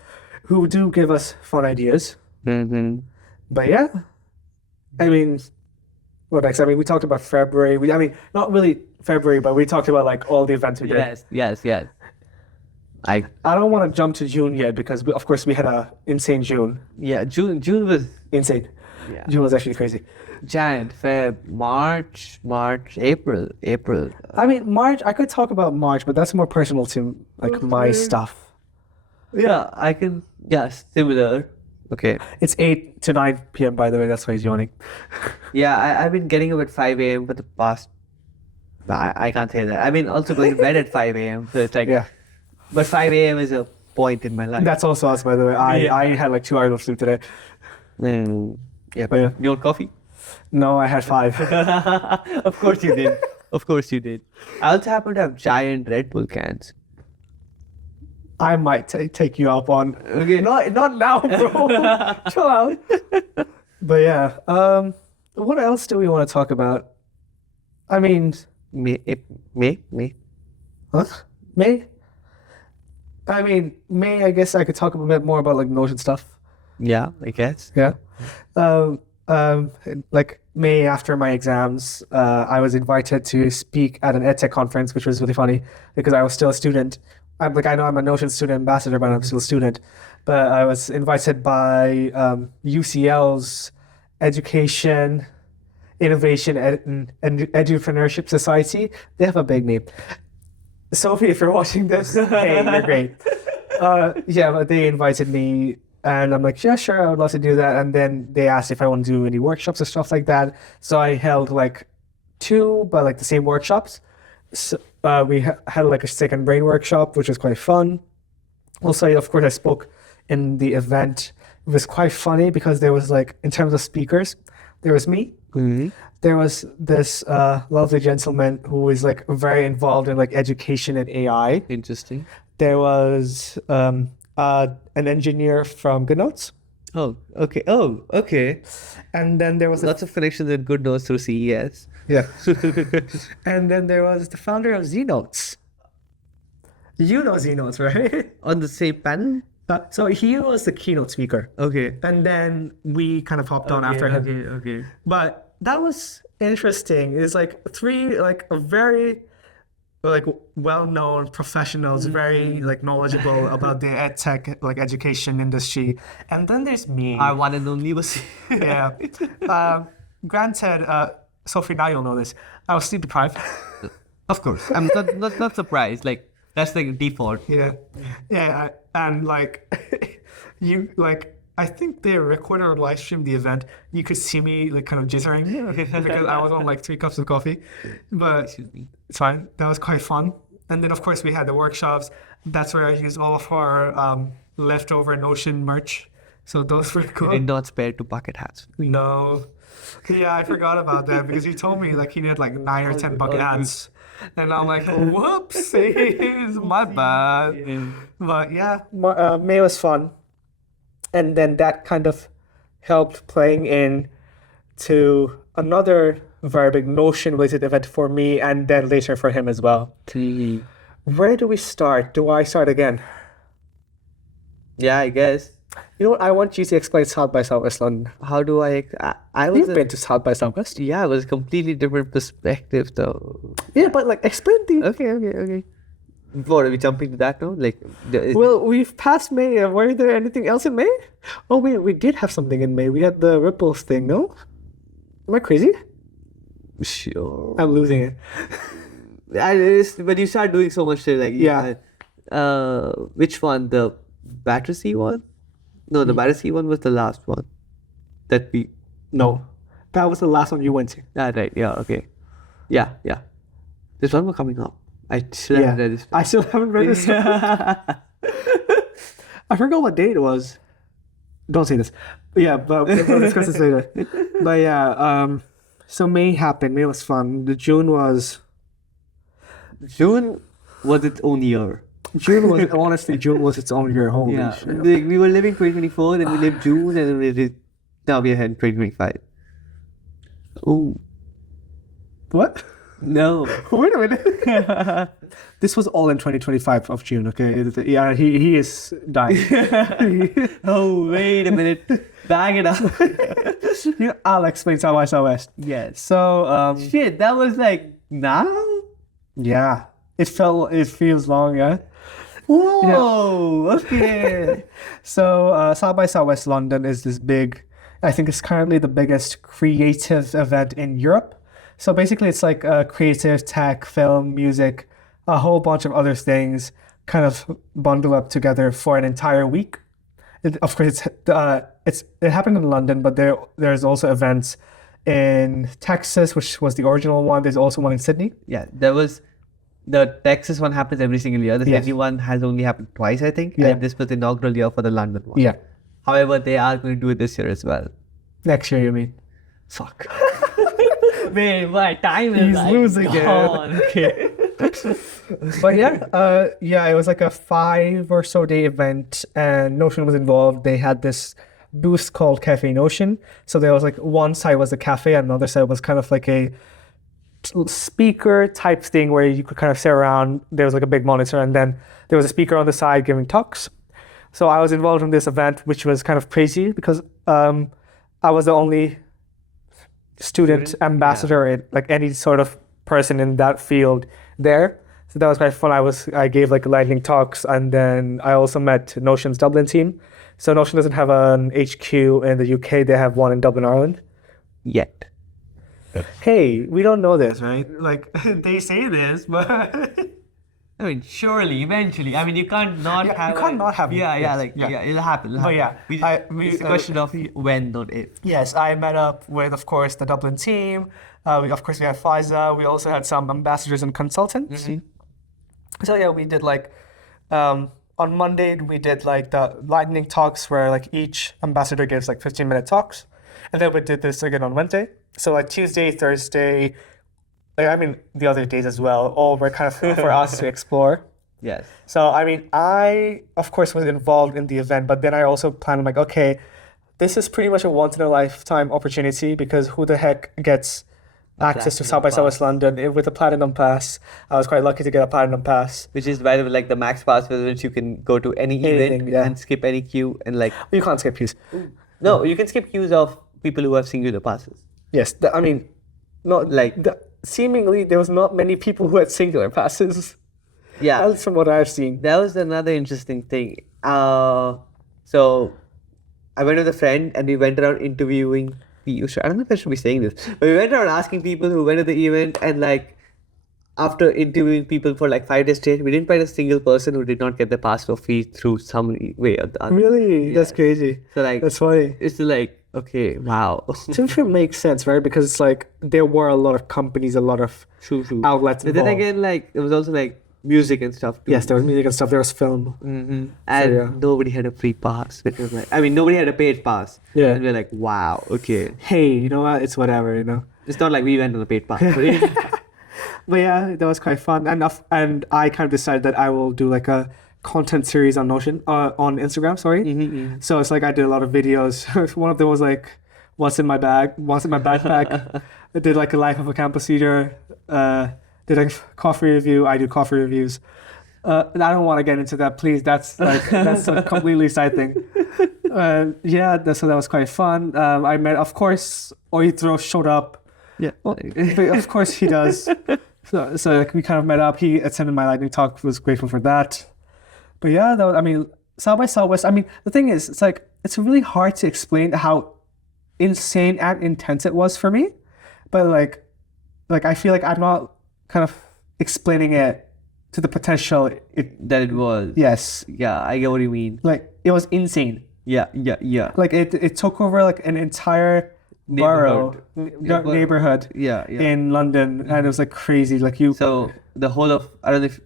who do give us fun ideas. Mm-hmm. But yeah, I mean, what next? I mean, we talked about February. I mean, not really February, but we talked about like all the events we did. Yes. I don't want to jump to June yet because, of course, we had a insane June. Yeah, June was Insane. Yeah. June was actually crazy. Jan, Feb, March, April. I mean, March, I could talk about March, but that's more personal to like my stuff. Yeah, I can. Yeah, similar. Okay. It's 8 to 9 p.m. by the way, that's why he's yawning. Yeah, I've been getting up at 5 a.m. for the past. I can't say that. I've been also going to bed at 5 a.m. So it's like, but 5 a.m. is a point in my life. That's also us, by the way. I had like 2 hours of sleep today. Yeah, But yeah. You want coffee? No, I had 5. Of course you did. Of course you did. I also happen to have giant Red Bull cans. I might take you up on. Okay. Not now, bro. Chill out. But yeah, what else do we want to talk about? I mean, May. huh? May? I mean, May. I guess I could talk a bit more about like Notion stuff. Yeah, I guess. Yeah. Like May after my exams, I was invited to speak at an EdTech conference, which was really funny because I was still a student. I know I'm a Notion student ambassador, but I'm still a student. But I was invited by UCL's Education, Innovation, and Edupreneurship Society. They have a big name. Sophie, if you're watching this, hey, you're great. But they invited me. And I'm like, yeah, sure, I would love to do that. And then they asked if I want to do any workshops or stuff like that. So I held like 2, but like the same workshops. So we had like a second brain workshop, which was quite fun. Also, of course, I spoke in the event. It was quite funny because there was like, in terms of speakers, there was me. Mm-hmm. There was this lovely gentleman who is like very involved in like education and AI. Interesting. There was an engineer from GoodNotes. Oh, okay. And then there was Lots of connections and good notes through CES. yeah. And then there was the founder of Znotes. You know Znotes, right? On the same panel? So he was the keynote speaker. Okay. And then we kind of hopped on after him. Okay. But that was interesting. It's like 3 like a very like well-known professionals, very like knowledgeable about the ed tech like education industry. And then there's me. Our one and only was. Yeah. Granted, Sophie, now you'll know this. I was sleep deprived. Of course. I'm not surprised. Like, that's like default. Yeah. And like, I think they recorded or live streamed the event. You could see me like kind of jittering because I was on like 3 cups of coffee. But Excuse me. it's fine. That was quite fun. And then, of course, we had the workshops. That's where I used all of our leftover Notion merch So those were You cool. did not spare two bucket hats. No. Yeah, I forgot about that because he told me like he needed like 9 or 10 bucket hats. And I'm like, whoopsies, my bad. But yeah, May was fun. And then that kind of helped playing in to another very big Notion-related event for me and then later for him as well. Where do we start? Do I start again? Yeah, I guess. You know what? I want you to explain South by Southwest London. How do I was You've been to South by Southwest? Yeah, it was a completely different perspective though. Yeah, but like explain the... Okay. What, are we jumping to that now? Like, Well, we've passed May. Were there anything else in May? Oh, wait, we did have something in May. We had the Ripples thing, no? Am I crazy? sure. I'm losing it. But you start doing so much shit, like Yeah. Which one? The Battersea one? No, the Battersea one was the last one. That we. No. That was the last one you went to. Right. Yeah. Okay. Yeah. There's one more coming up. I still haven't read this. I still haven't read this. I forgot what date it was. Don't say this. Yeah, but we'll discuss this later. But yeah, so May happened. May was fun. The June was its own year. Honestly, June was its own year. Holy Yeah. shit. Like, we were living 2024, then we lived June, and then now we're in 2025. Oh. What? No. Wait a minute. This was all in 2025 of June, okay? Yeah, he is dying. Oh, wait a minute. Bag it up. I'll explain South by Southwest. Yes. So, Shit, that was like now? yeah. It feels long, yeah? Whoa, okay. So, South by Southwest London is this big, I think it's currently the biggest creative event in Europe. So basically it's like creative, tech, film, music, a whole bunch of other things kind of bundle up together for an entire week. Of course, it happened in London, but there's also events in Texas, which was the original one. There's also one in Sydney. Yeah, there was the Texas one happens every single year. The Yes. Sydney one has only happened twice, I think. Yeah. And this was the inaugural year for the London one. Yeah. However, they are going to do it this year as well. Next year, you mean? Fuck. Wait, my time is He's losing it. gone. Okay. But yeah, it was like a 5 or so day event, and Notion was involved. They had this booth called Cafe Notion. So there was like one side was a cafe, and another side was kind of like a speaker type thing where you could kind of sit around. There was like a big monitor, and then there was a speaker on the side giving talks. So I was involved in this event, which was kind of crazy because I was the only student ambassador in like any sort of person in that field there. So that was quite fun. I gave like lightning talks, and then I also met Notion's Dublin team. So Notion doesn't have an HQ in the UK. They have one in Dublin, Ireland. Yet. Hey, we don't know this, right? Like they say this, but I mean, surely, eventually. I mean, you can't not Yeah, have you can't not have it. Yeah, Yes, like, yeah. yeah, it'll happen. But yeah, It's a question of when, not if. yes, I met up with, of course, the Dublin team. We had Faiza. We also had some ambassadors and consultants. So yeah, we did like on Monday we did like the lightning talks where like each ambassador gives like 15-minute talks, and then we did this again on Wednesday. So like Tuesday, Thursday, the other days as well, all were kind of for us to explore. Yes. So I mean, I of course was involved in the event, but then I also planned like, okay, this is pretty much a once in a lifetime opportunity because who the heck gets access to South by Southwest London with a platinum pass? I was quite lucky to get a platinum pass. Which is by the way like the max pass with which you can go to any Anything, event yeah. and skip any queue and like You can't skip queues. no, you can skip queues of people who have singular passes. Yes, seemingly there was not many people who had singular passes. Yeah. That's from what I've seen. That was another interesting thing. So I went with a friend and we went around interviewing people. I don't know if I should be saying this, but we went around asking people who went to the event, and like after interviewing people for like 5 days straight, we didn't find a single person who did not get the pass for free through some way or the other. Really? That's crazy. So like That's funny. it's like okay, wow. Seems to make sense, right? Because it's like there were a lot of companies, a lot of True. outlets But then involved. again, like it was also like music and stuff too. Yes, there was music and stuff. There was film. And yeah. nobody had a free pass. It was like, I mean, nobody had a paid pass. Yeah. And we're like, wow, okay. Hey, you know what? It's whatever, you know. It's not like we went on a paid pass. But yeah, that was quite fun. And I kind of decided that I will do like a content series on Notion, on Instagram, sorry. So it's like I did a lot of videos. One of them was like, what's in my bag, what's in my backpack. I did like a life of a campus leader. Did a coffee review. I do coffee reviews. And I don't want to get into that, please. That's a completely side thing. So that was quite fun. I met, of course, Aritro showed up. Yeah. Well, of course he does. So like we kind of met up. He attended my lightning talk. Was grateful for that. But yeah, I mean, South by Southwest. I mean, the thing is, it's like it's really hard to explain how insane and intense it was for me. But like I feel like I'm not kind of explaining it to the potential that it was. Yes. Yeah, I get what you mean. Like it was insane. Yeah. Like it took over like an entire neighborhood in London, and it was like crazy. Like So the whole of, I don't know if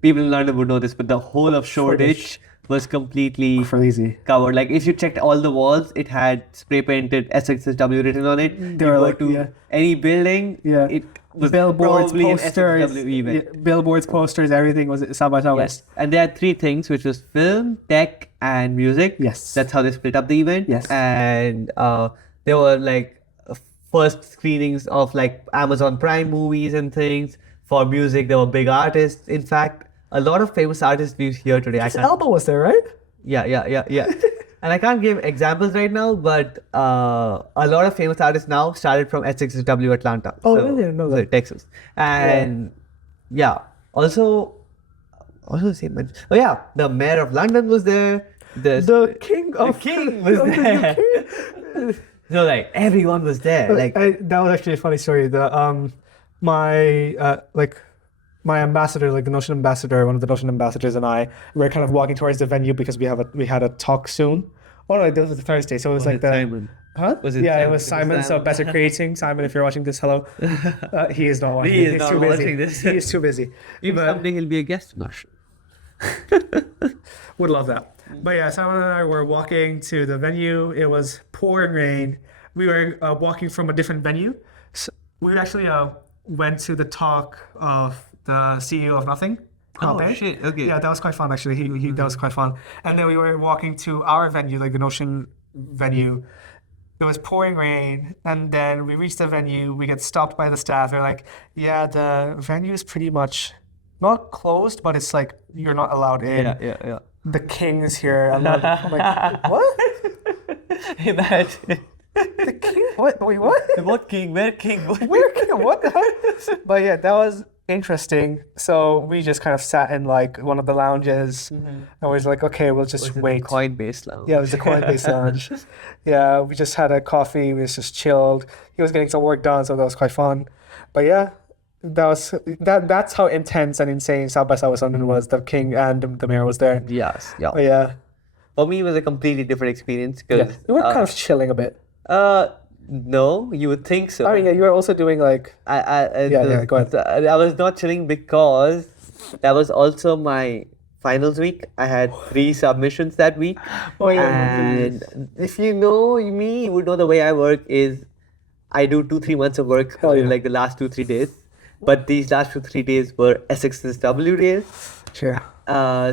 people in London would know this, but the whole of Shoreditch was completely crazy covered. Like if you checked all the walls, it had spray painted SXSW written on it. They were like any building, it was billboards, probably an posters, SXSW event. Billboards, posters, everything was South by Southwest. Yes. And there are three things, which was film, tech, and music. Yes. That's how they split up the event. Yes. And there were like first screenings of like Amazon Prime movies and things. For music, there were big artists. In fact, a lot of famous artists we hear today. Elbow was there, right? Yeah. And I can't give examples right now, but a lot of famous artists now started from SXSW Atlanta. Oh, really? I didn't know that. Texas. And also the same. Oh yeah, the mayor of London was there. The king was there. So like everyone was there. Like that was actually a funny story. My ambassador, like the Notion ambassador, one of the Notion ambassadors, and I were kind of walking towards the venue because we had a talk soon. Oh no, that was a Thursday, so it was like Simon. Huh? Was it yeah, Simon? it was Simon. So better creating Simon, if you're watching this, hello. He is not watching. He's not watching this. He is too busy. Maybe someday he'll be a guest on our show. Would love that. But yeah, Simon and I were walking to the venue. It was pouring rain. We were walking from a different venue. So we actually went to the talk of the CEO of Nothing. Oh shit! Okay. Yeah, that was quite fun actually. That was quite fun. And then we were walking to our venue, like the Notion venue. It was pouring rain, and then we reached the venue. We get stopped by the staff. They're like, "Yeah, the venue is pretty much not closed, but it's like you're not allowed in." Yeah. The king is here. I'm like, what? Imagine. The king? What? Wait, what? What king? Where king? Where king? What the hell? But yeah, that was interesting. So we just kind of sat in like one of the lounges, and we was like, okay, we'll just wait. Coinbase lounge. Yeah, it was the Coinbase lounge. Yeah, we just had a coffee. We just chilled. He was getting some work done, so that was quite fun. But yeah, that's how intense and insane South by Southwest London was. The king and the mayor was there. Yes. Yeah. But yeah. For me, it was a completely different experience because you were kind of chilling a bit. No, you would think so. I mean, yeah, you were also doing like. Go ahead. I was not chilling because that was also my finals week. I had 3 submissions that week. Oh yeah. And if you know me, you would know the way I work is I do 2-3 months of work in like the last 2-3 days. But these last 2-3 days were SXSW days. Sure.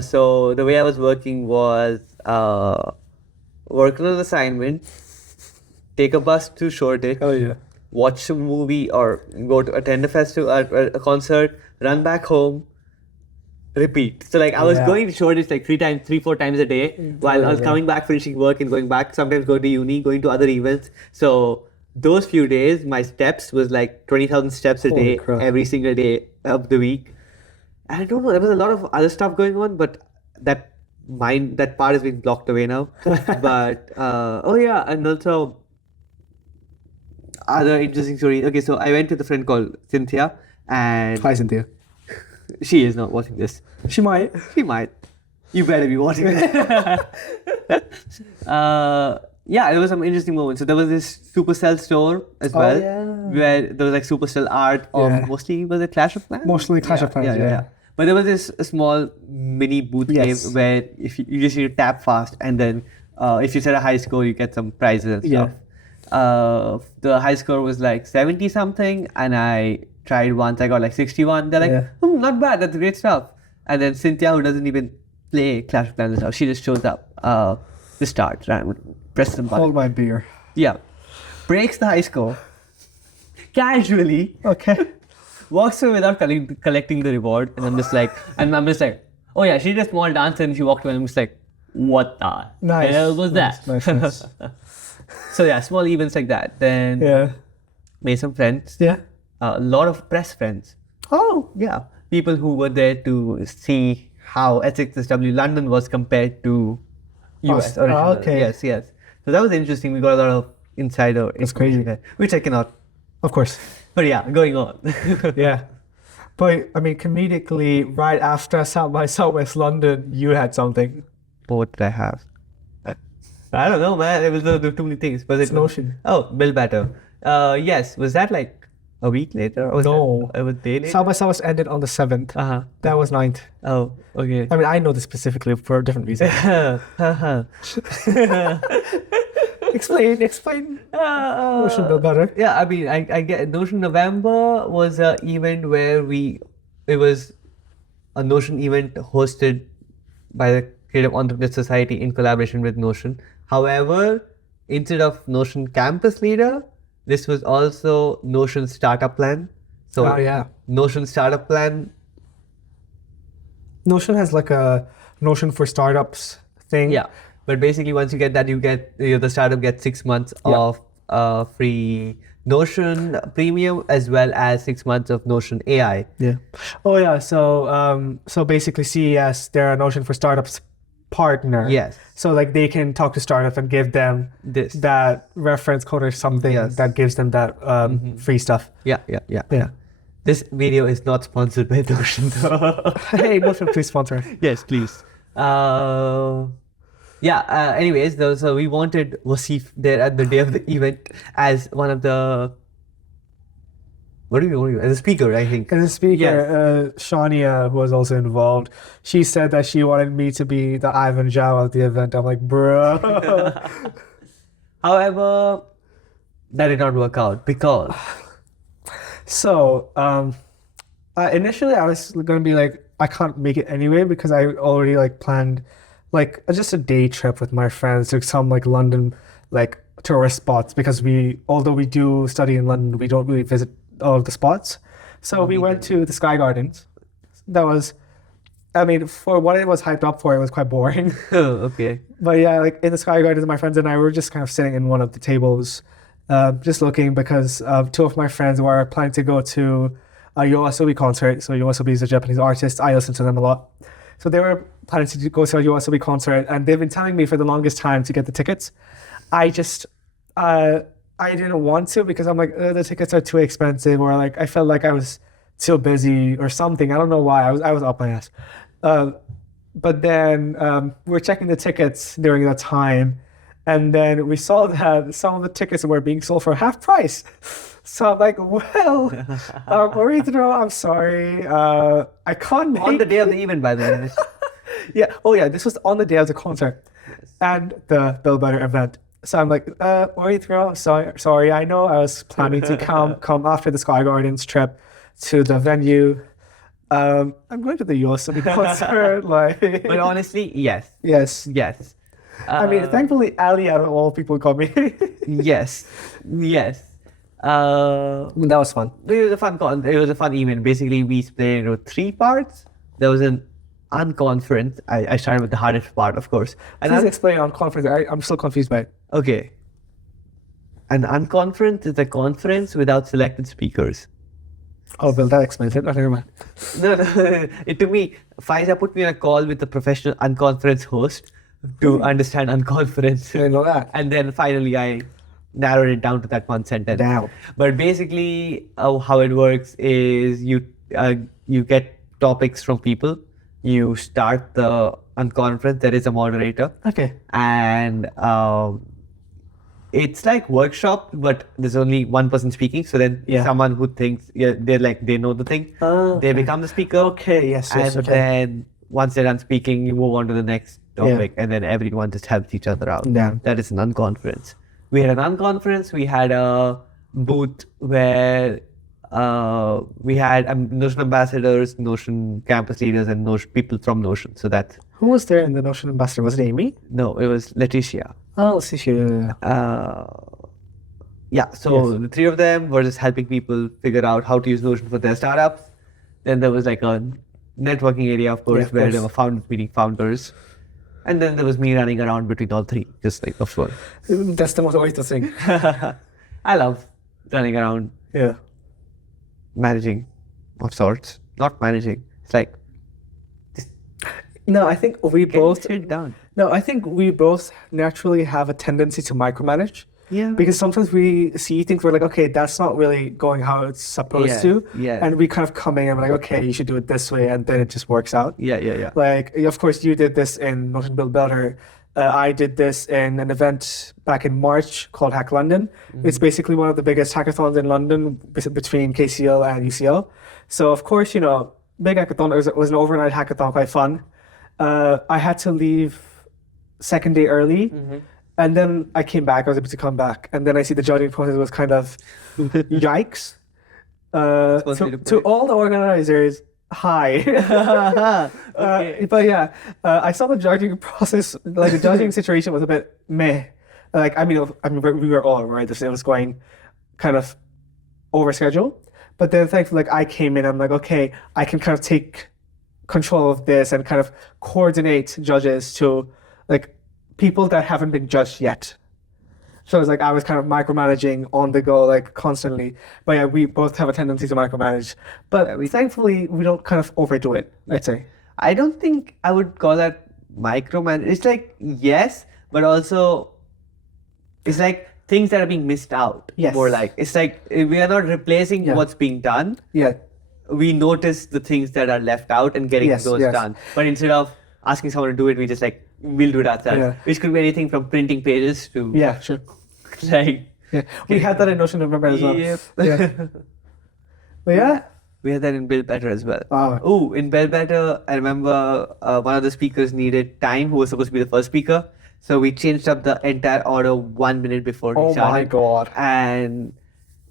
So the way I was working was work on an assignment, take a bus to Shoreditch, watch a movie or go to attend a festival, a concert, run back home, repeat. So like I was going to Shoreditch like 3-4 times a day while I was coming back, finishing work and going back, sometimes going to uni, going to other events. So those few days, my steps was like 20,000 steps a day, every single day of the week. And I don't know, there was a lot of other stuff going on, but that part is being blocked away now. But and also other interesting stories. Okay, so I went with a friend called Cynthia, and hi Cynthia. She is not watching this. She might. You better be watching it. There was some interesting moments. So there was this Supercell store as well, where there was like Supercell art of mostly, was it Clash of Clans? Mostly Clash of Clans, yeah. But there was this small mini boot Yes. game where if you just need to tap fast, and then if you set a high score, you get some prizes and Yeah. stuff. The high score was like 70 something, and I tried once. I got like 61. They're like, Yeah. not bad. That's great stuff. And then Cynthia, who doesn't even play Clash of Clans and stuff, she just shows up. Just starts, press some button. Hold my beer. Yeah. Breaks the high score. Casually Okay. walks away without collecting the reward. And I'm just like, oh yeah, she did a small dance and she walked away. And I'm just like, what the Nice. hell was that? Nice. So yeah, small events like that. Then Yeah. made some friends. Yeah. A lot of press friends. Oh. Yeah. People who were there to see how SXSW London was compared to US Oh, original. okay. Yes. So that was interesting. We got a lot of insider information crazy. there, which I cannot. Of course. But yeah, going on. Yeah. But I mean, comedically, right after South by Southwest London, you had something. What did I have? I don't know, man. There was too many things. Was it Notion. Oh, Bill Batter. Yes. Was that like a week later? Or was No. It was day later. South by Southwest ended on the 7th. Uh-huh. That was 9th. Oh, okay. I mean, I know this specifically for a different reason. Explain. Notion Bill Better. Yeah, I mean, I get Notion November was an event where it was a Notion event hosted by the Creative Entrepreneur Society in collaboration with Notion. However, instead of Notion Campus Leader, this was also Notion Startup Plan. So Oh, yeah. Notion Startup Plan. Notion has like a Notion for startups thing. Yeah, but basically once you get that, the startup gets 6 months of free Notion Premium as well as 6 months of Notion AI. Yeah. Oh yeah. So basically CES, they're a Notion for startups partner. Yes. So like they can talk to startups and give them This. that reference code or something Yes. that gives them that free stuff. Yeah. Yeah. This video is not sponsored by Notion though. Hey, Notion, please sponsor us. Yes, please. Anyways, so we wanted Waseef there at the day of the event as one of the what do you as a speaker, I think. And the speaker, Shania, who was also involved, she said that she wanted me to be the Ivan Zhao of the event. I'm like, bro. However, that did not work out because So, initially I was going to be like, I can't make it anyway because I already like planned like just a day trip with my friends to some like London like tourist spots because although we do study in London, we don't really visit all of the spots. So we went to the Sky Gardens. That was, I mean, for what it was hyped up for, it was quite boring. okay. But yeah, like in the Sky Gardens, my friends and I were just kind of sitting in one of the tables, just looking because two of my friends were planning to go to a YOASOBI concert. So YOASOBI is a Japanese artist. I listen to them a lot. So they were planning to go to a YOASOBI concert, and they've been telling me for the longest time to get the tickets. I just, I didn't want to because I'm like, the tickets are too expensive, or like I felt like I was too busy or something. I don't know why. I was up my ass. But then we were checking the tickets during that time, and then we saw that some of the tickets were being sold for half price. So I'm like, well, Aritro, I'm sorry. I can't make On the day of the event, by the way. Yeah. Oh, yeah. This was on the day of the concert and the Bill Better event. So I'm like, Aritro, sorry. I know I was planning to come after the Sky Gardens trip to the venue. I'm going to the YOASOBI concert. But honestly, yes. Yes. I mean, thankfully, Ali out of all people called me. Yes. That was fun. It was a fun event. Basically, we split into 3 parts. There was an unconference. I started with the hardest part, of course. And Please explain on conference. I'm still confused by it. okay. An unconference is a conference without selected speakers. Oh, well, that explains it. Oh, never mind. No. It took me. Faiza put me on a call with the professional unconference host to understand unconference. I didn't know that. And then finally, I narrowed it down to that one sentence. Damn. But basically, how it works is you get topics from people. You start the unconference. There is a moderator, Okay. and it's like workshop, but there's only one person speaking. So then someone who thinks they know the thing, they become the speaker. Okay, yes, And then once they're done speaking, you move on to the next topic, and then everyone just helps each other out. Yeah. That is an unconference. We had an unconference. We had a booth where we had Notion ambassadors, Notion campus leaders, and Notion people from Notion. So that's Who was there in the Notion ambassador? Was it Amy? no, it was Leticia. Oh, let's see here. So the three of them were just helping people figure out how to use Notion for their startups. Then there was like a networking area, of course, where there were founders meeting founders. And then there was me running around between all three, just like of fun. That's the most Oasis thing. I love running around, Yeah. managing of sorts. Not managing. It's like No, I think we both. sit down. No, I think we both naturally have a tendency to micromanage. Yeah. Because sometimes we see things we're like, okay, that's not really going how it's supposed to. Yeah. And we kind of come in and we're like, okay, you should do it this way, and then it just works out. Yeah. Like, of course, you did this in Notion Build Better. I did this in an event back in March called Hack London. It's basically one of the biggest hackathons in London between KCL and UCL. So, of course, big hackathon. It was an overnight hackathon, quite fun. I had to leave second day early. And then I came back, I was able to come back. And then I see the judging process was kind of yikes. To all the organizers, hi. But yeah, I saw the judging process, like the judging situation was a bit meh. Like, I mean, we were all right. It was going kind of over schedule. But then thankfully, like I came in, I'm like, okay, I can kind of take control of this and kind of coordinate judges to like people that haven't been judged yet. So it's like I was kind of micromanaging on the go, like constantly. But yeah, we both have a tendency to micromanage. But thankfully, we don't kind of overdo it, I'd say. I don't think I would call that micromanage. It's like, yes, but also it's like things that are being missed out. Yes. More like, it's like we are not replacing what's being done. Yeah. We notice the things that are left out and getting those done. But instead of asking someone to do it, we just like, we'll do it ourselves. Yeah. Which could be anything from printing pages to Yeah, sure. like. Yeah. We had that in Notion November as well. Yep. Yeah. But yeah. We had that in Build Better as well. Wow. Oh, in Build Better, I remember one of the speakers needed time, who was supposed to be the first speaker. So we changed up the entire order 1 minute before he started. Oh my God. And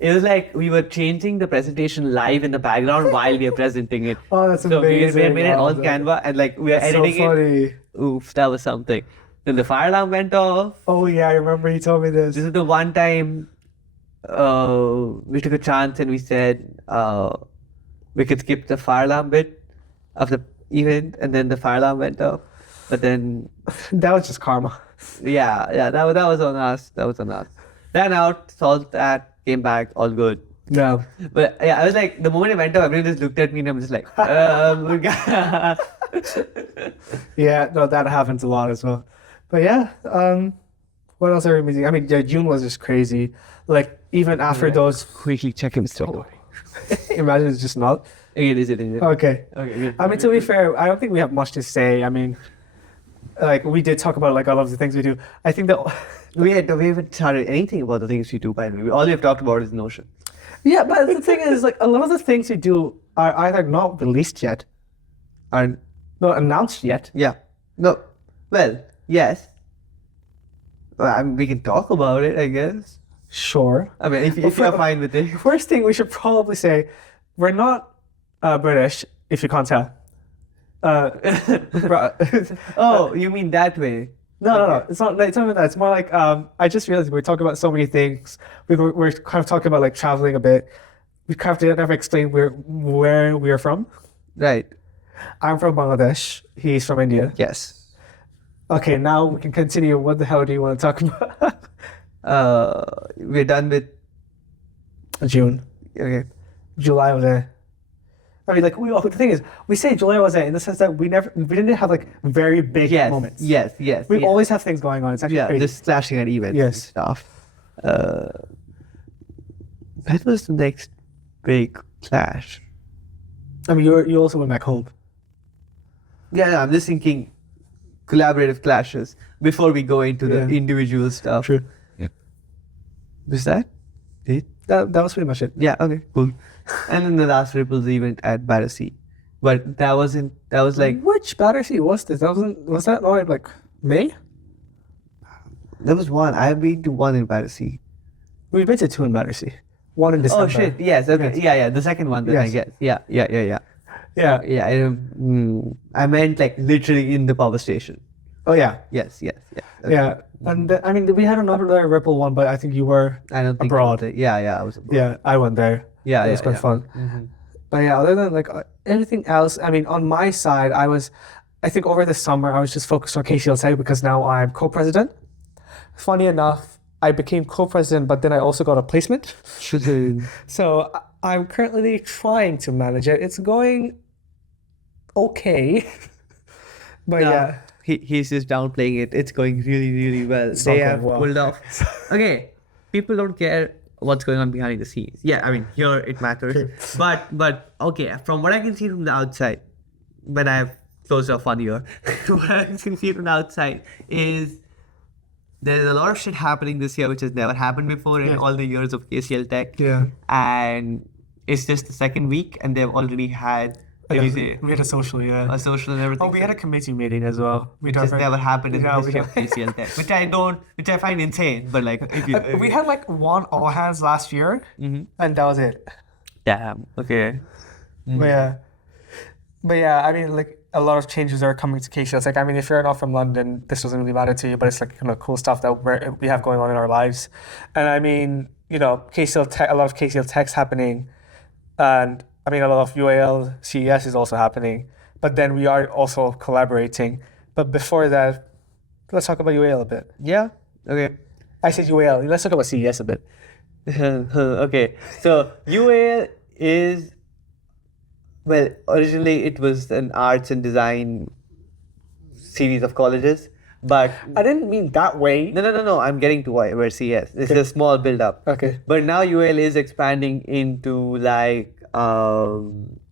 it was like we were changing the presentation live in the background while we were presenting it. Oh, that's so amazing. we made it on Canva and like we were editing so funny. it. Oof, that was something. Then the fire alarm went off. Oh yeah, I remember you told me this. This is the one time we took a chance and we said we could skip the fire alarm bit of the event, and then the fire alarm went off. But then that was just karma. that was on us. That was on us. Ran out, solved that, came back, all good. No. But yeah, I was like, the moment it went off, everyone just looked at me and I'm just like, Yeah, no, that happens a lot as well. But yeah, what else are we missing? I mean, yeah, June was just crazy. Like, even after those... quickly check him still. Imagine it's just not. It is. Okay. Okay. I mean, to be fair, I don't think we have much to say. I mean, like, we did talk about, like, all of the things we do. I think that... We haven't started anything about the things we do, by the way. All we've talked about is Notion. Yeah, but the thing is, like, a lot of the things we do are either not released yet, are not announced yet. Yeah. No. Well, yes. Well, I mean, we can talk about it, I guess. Sure. I mean, if you're fine with it. First thing we should probably say, we're not British, if you can't tell. Oh, you mean that way? No. It's not even that. It's more like, I just realized we're talking about so many things. We're kind of talking about like traveling a bit. We kind of didn't ever explain where we are from. Right. I'm from Bangladesh. He's from India. Yes. Okay, now we can continue. What the hell do you want to talk about? We're done with June. okay. July was there. I mean, like, the thing is, we say July was there in the sense that we didn't have like very big moments. Yes. We always have things going on. It's actually crazy. Just clashing at events and Yes. stuff. When was the next big clash? I mean, you also went back home. Yeah, I'm just thinking collaborative clashes before we go into the individual stuff. True. Yeah. Was that it? That was pretty much it. Yeah, okay, cool. And then the last Ripples event at Battersea. But that was like, Which Battersea was this? Was that not like May? there was one. I've been to one in Battersea. We've been to 2 in Battersea. 1 in December. Oh shit, yes, okay. Yes. Yeah, the second one then I Yes. guess. Yeah. Yeah. Yeah, I meant like literally in the power station. Oh yeah. Yes. Okay. Yeah. And I mean, we had another Ripple one, but I think you were I don't think abroad. Yeah, I was abroad. Yeah, I went there. Yeah, It was quite fun. Mhm. But yeah, other than like anything else, I mean, on my side, I think over the summer, I was just focused on KCLTech because now I'm co-president. Funny enough, I became co-president, but then I also got a placement. So I'm currently trying to manage it. It's going okay. But No, yeah. he's just downplaying it. It's going really, really well. It's They not have going well. pulled off. Okay, people don't care what's going on behind the scenes. Yeah, I mean here it matters. But okay, from what I can see from the outside, when I've closed off one ear, what I can see from the outside is there's a lot of shit happening this year which has never happened before in all the years of KCL Tech. Yeah. And it's just the second week, and they've already had We had a social, yeah. a social and everything. Oh, we had a committee meeting as well. Which has never happened in the Yeah, history of KCL Tech, which I find insane. But like, if you, We had like one all hands last year, and that was it. damn, okay, But yeah, I mean, like a lot of changes are coming to KCL. It's like, I mean, if you're not from London, this doesn't really matter to you, but it's like cool stuff that we have going on in our lives. And I mean, KCL Tech, a lot of KCL Tech's happening, and I mean, a lot of UAL CES is also happening. But then we are also collaborating. But before that, let's talk about UAL a bit. yeah, okay, I said UAL. Let's talk about CES a bit. okay. So UAL is, well, originally it was an arts and design series of colleges, but I didn't mean that way. no. I'm getting to where CS. It's a small build up. Okay. But now UAL is expanding into like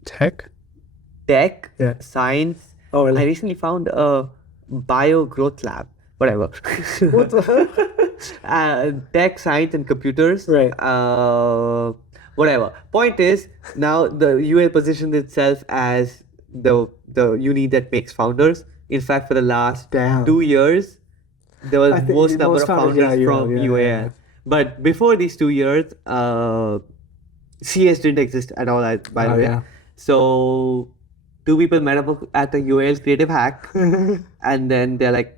Tech? tech, Yeah. science. Oh, really? I recently found a bio growth lab. Whatever. What the Tech, science, and computers. Right. Whatever. Point is, now the UAL positions itself as the uni that makes founders. In fact, for the last Damn. 2 years, there was I think most the number most of founders, founders yeah, from yeah, UAL. yeah. But before these 2 years, CS didn't exist at all, by the Oh, way. yeah. So 2 people met up at the UAL Creative Hack, and then they're like,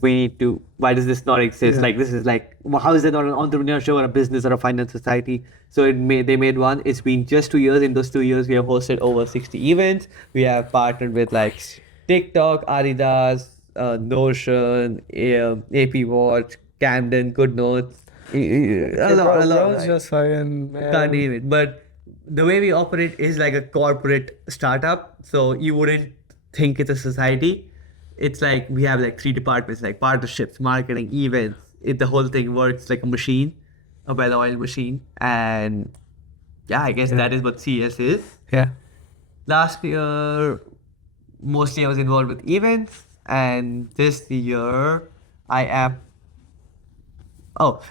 we need to, why does this not exist? Yeah. Like, this is like, how is it not an entrepreneur show or a business or a finance society? So they made one. It's been just 2 years. In those 2 years, we have hosted over 60 events. We have partnered with like TikTok, Adidas, Notion, AP Watch, Camden, Good Notes. A lot. just fucking. Can't name it. But the way we operate is like a corporate startup. So you wouldn't think it's a society. It's like we have like 3 departments, like partnerships, marketing, events. The whole thing works like a machine, a well-oiled machine. And yeah, I guess that is what CS is. Yeah. Last year, mostly I was involved with events. And this year,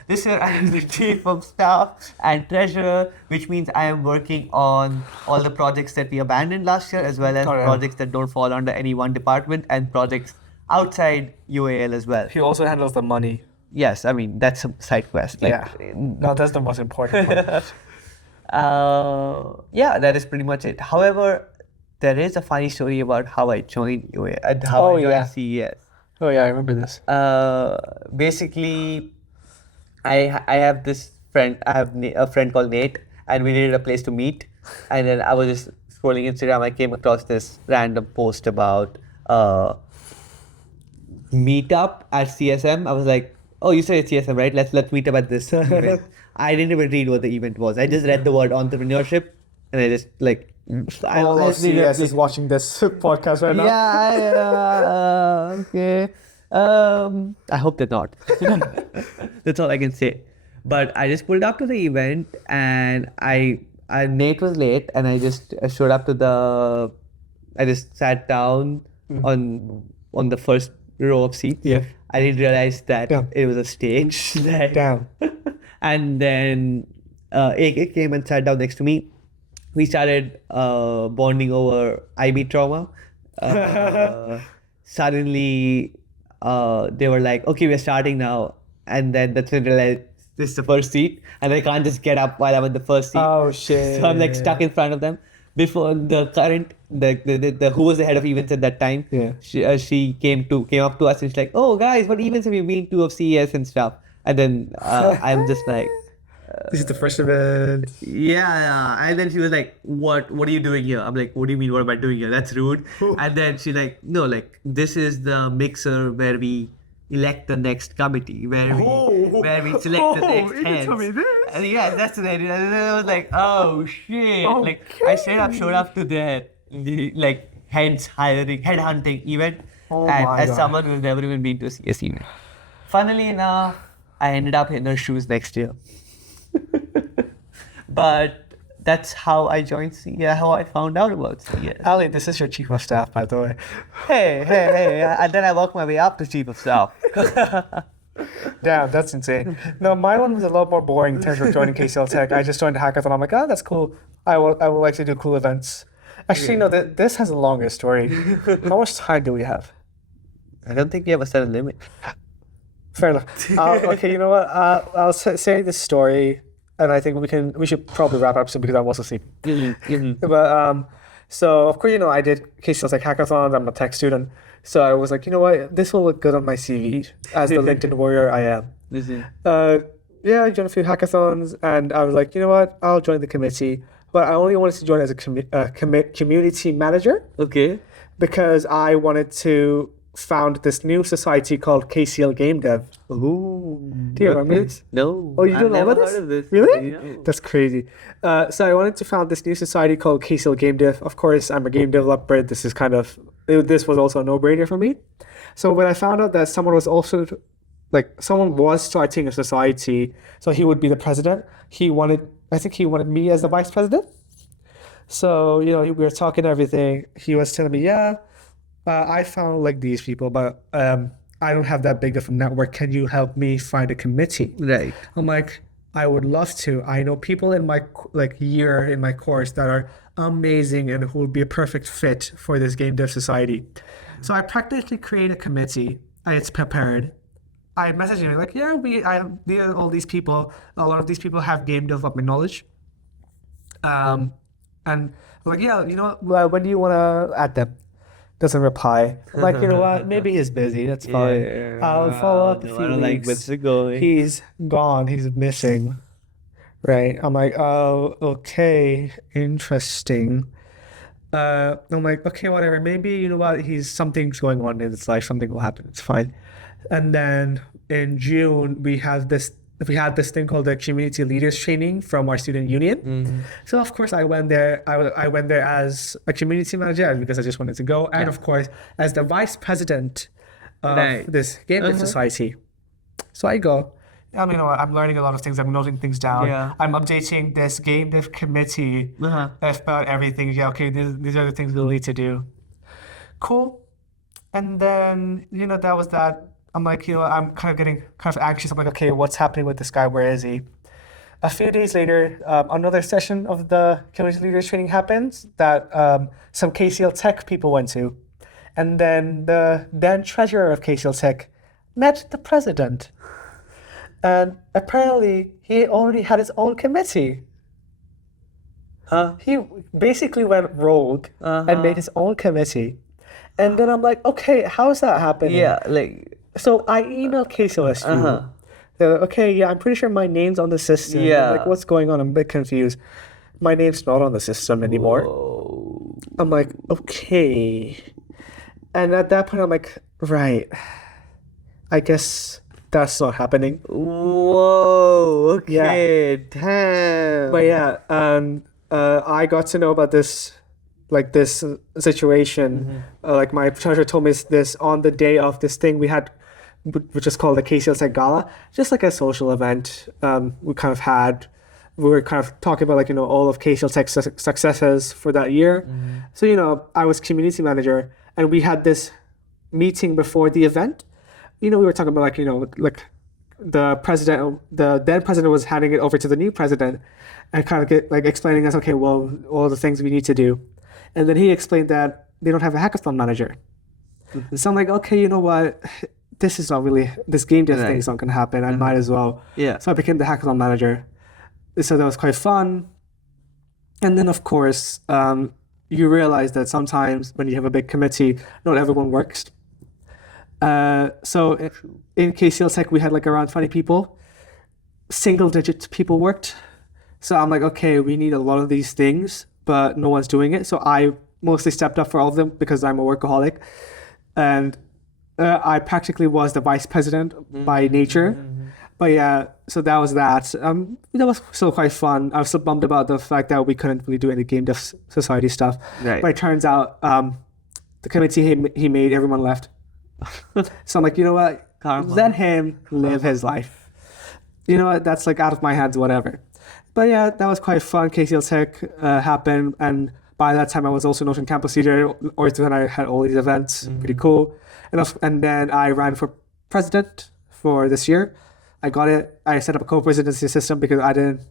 this year I am the chief of staff and treasurer, which means I am working on all the projects that we abandoned last year, as well as Oh, yeah. projects that don't fall under any one department, and projects outside UAL as well. He also handles the money. Yes, I mean, that's a side quest. Like, No, that's the most important part. yeah, that is pretty much it. However, there is a funny story about how I joined UAL and how I joined CES. Oh, yeah, I remember this. Basically, I have this friend. I have a friend called Nate, and we needed a place to meet. And then I was just scrolling Instagram. I came across this random post about meetup at CSM. I was like, "Oh, you said it's CSM, right? Let's meet up at this event." I didn't even read what the event was. I just read the word entrepreneurship, and I just like. All of CS is watching this podcast right now. Yeah, okay. I hope they're not. That's all I can say. But I just pulled up to the event, and Nate was late, and I just showed up I just sat down on the first row of seats. Yeah. I didn't realize that Yeah. it was a stage. Damn. And then AK came and sat down next to me. We started bonding over IB trauma. Suddenly, they were like, okay, we're starting now. And then that's when I realized this is the first seat. And I can't just get up while I'm in the first seat. Oh shit. So I'm like stuck in front of them. Before the who was the head of events at that time, Yeah. she came up to us and she's like, oh guys, what events have you been to of CES and stuff? And then I'm just like, This is the first event. yeah. And then she was like, what are you doing here? I'm like, what do you mean, what am I doing here? That's rude. And then she's like, no, like, this is the mixer where we elect the next committee, where we select the next you heads. told me this? And yeah, that's what I did. And then I was like, oh shit. Like, I showed up to the like head hunting event. Oh and my as God. someone who's never even been to a CS event. Funnily enough, I ended up in her shoes next year. But that's how I joined CS, how I found out about CS. Ali, this is your chief of staff, by the way. Hey. And then I worked my way up to chief of staff. Damn, that's insane. No, my one was a lot more boring in terms of joining KCL Tech. I just joined a hackathon. I'm like, oh, that's cool. I will like to do cool events. Actually, no, this has a longer story. How much time do we have? I don't think we have a set limit. Fair enough. Okay, you know what? I'll say this story, and I think we should probably wrap up soon because I'm also sleeping. But so of course, I did KCL Tech hackathons. I'm a tech student, so I was like, you know what? This will look good on my CV as the LinkedIn warrior I am. Yeah, I joined a few hackathons, and I was like, you know what? I'll join the committee, but I only wanted to join as a community manager. Okay. Because I wanted to found this new society called KCL Game Dev. Ooh. Do you remember this? No. Oh, you don't I've know never about heard this? of this. Really? No. That's crazy. So I wanted to found this new society called KCL Game Dev. Of course, I'm a game developer. This was also a no-brainer for me. So when I found out that someone was starting a society, so he would be the president. I think he wanted me as the vice president. So, we were talking everything. He was telling me, I found like these people, but I don't have that big of a network. Can you help me find a committee? Right. I'm like, I would love to. I know people in my year in my course that are amazing and who would be a perfect fit for this game dev society. So I practically create a committee. It's prepared. I messaged him like, we are all these people. A lot of these people have game development knowledge. And I'm like, when do you want to add them? Doesn't reply. I'm like, you know what? Maybe he's busy. That's fine. Yeah. I'll follow up in a I few don't like weeks. what's it going. He's gone. He's missing. Right. I'm like, oh, okay. Interesting. I'm like, okay, whatever. Maybe, you know what? Something's going on in his life. Something will happen. It's fine. And then in June, we had this thing called the community leaders training from our student union. Mm-hmm. So of course I went there. I went there as a community manager because I just wanted to go, and of course as the vice president of this game dev society. So I go. I'm learning a lot of things. I'm noting things down. Yeah. I'm updating this game dev committee about everything. Yeah, okay, these are the things we'll need to do. Cool. And then that was that. I'm like, I'm kind of getting anxious. I'm like, okay, what's happening with this guy? Where is he? A few days later, another session of the community leaders training happens that some KCL Tech people went to. And then the then treasurer of KCL Tech met the president. And apparently, he already had his own committee. He basically went rogue and made his own committee. And then I'm like, okay, how is that happening? Yeah, So I emailed KCLSU. They're like, okay, I'm pretty sure my name's on the system. Yeah. I'm like, what's going on? I'm a bit confused. My name's not on the system anymore. Whoa. I'm like, okay. And at that point, I'm like, right. I guess that's not happening. Whoa. Okay. Damn. But I got to know about this situation. My treasurer told me this on the day of this thing we had, which is called the KCL Tech Gala, just like a social event. We were kind of talking about all of KCL Tech's successes for that year. So I was community manager, and we had this meeting before the event we were talking about like the then president was handing it over to the new president and kind of explaining us, okay, well, all the things we need to do. And then he explained that they don't have a hackathon manager. So I'm like, okay, you know what? This game dev thing is not going to happen. I might as well. Yeah. So I became the hackathon manager. So that was quite fun. And then, of course, you realize that sometimes when you have a big committee, not everyone works. So in KCL Tech, we had like around 20 people. Single-digit people worked. So I'm like, okay, we need a lot of these things, but no one's doing it. So I mostly stepped up for all of them because I'm a workaholic. And I practically was the vice president by nature. But yeah, so that was that. That was still quite fun. I was still bummed about the fact that we couldn't really do any game dev society stuff. Right. But it turns out the committee he made, everyone left. So I'm like, you know what? Let him live his life. You know what? That's like out of my hands, whatever. But yeah, that was quite fun. KCL Tech happened, and by that time I was also Notion campus leader, or when I had all these events. Pretty cool. And then I ran for president for this year. I got it. I set up a co-presidency system because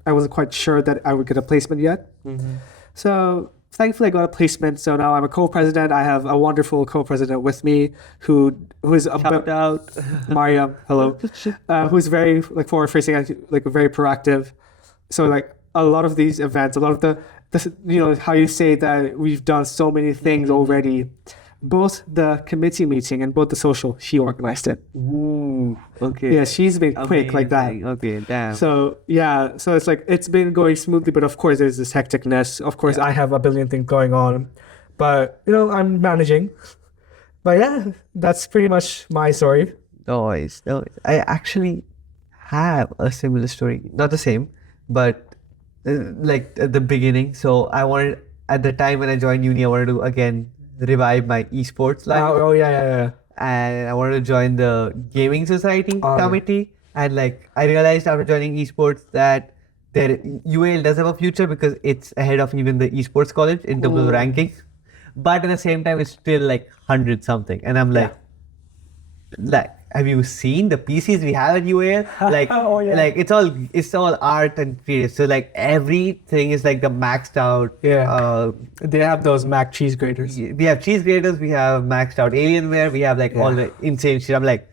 I wasn't quite sure that I would get a placement yet. So thankfully I got a placement. So now I'm a co-president. I have a wonderful co-president with me who is Shout out. Mariam, hello, who's very forward-facing, like very proactive. So like a lot of these events, a lot of the how you say that we've done so many things already. Both the committee meeting and both the social, she organized it. Ooh, okay. Yeah, she's been quick like that. Okay, damn. So yeah, so it's like it's been going smoothly, but of course there's this hecticness. Of course I have a billion things going on, but I'm managing. But yeah, that's pretty much my story. Noise. I actually have a similar story. Not the same, but like at the beginning. So at the time when I joined uni, I wanted to again revive my esports life. Oh yeah. And I wanted to join the gaming society committee. And I realized after joining esports that UAL does have a future because it's ahead of even the esports college in terms of rankings. But at the same time, it's still 100 something. And I'm like, have you seen the PCs we have at UAL? It's all art and creative. So everything is the maxed out. Yeah. They have those Mac cheese graters. We have cheese graters. We have maxed out Alienware. We have all the insane shit. I'm like,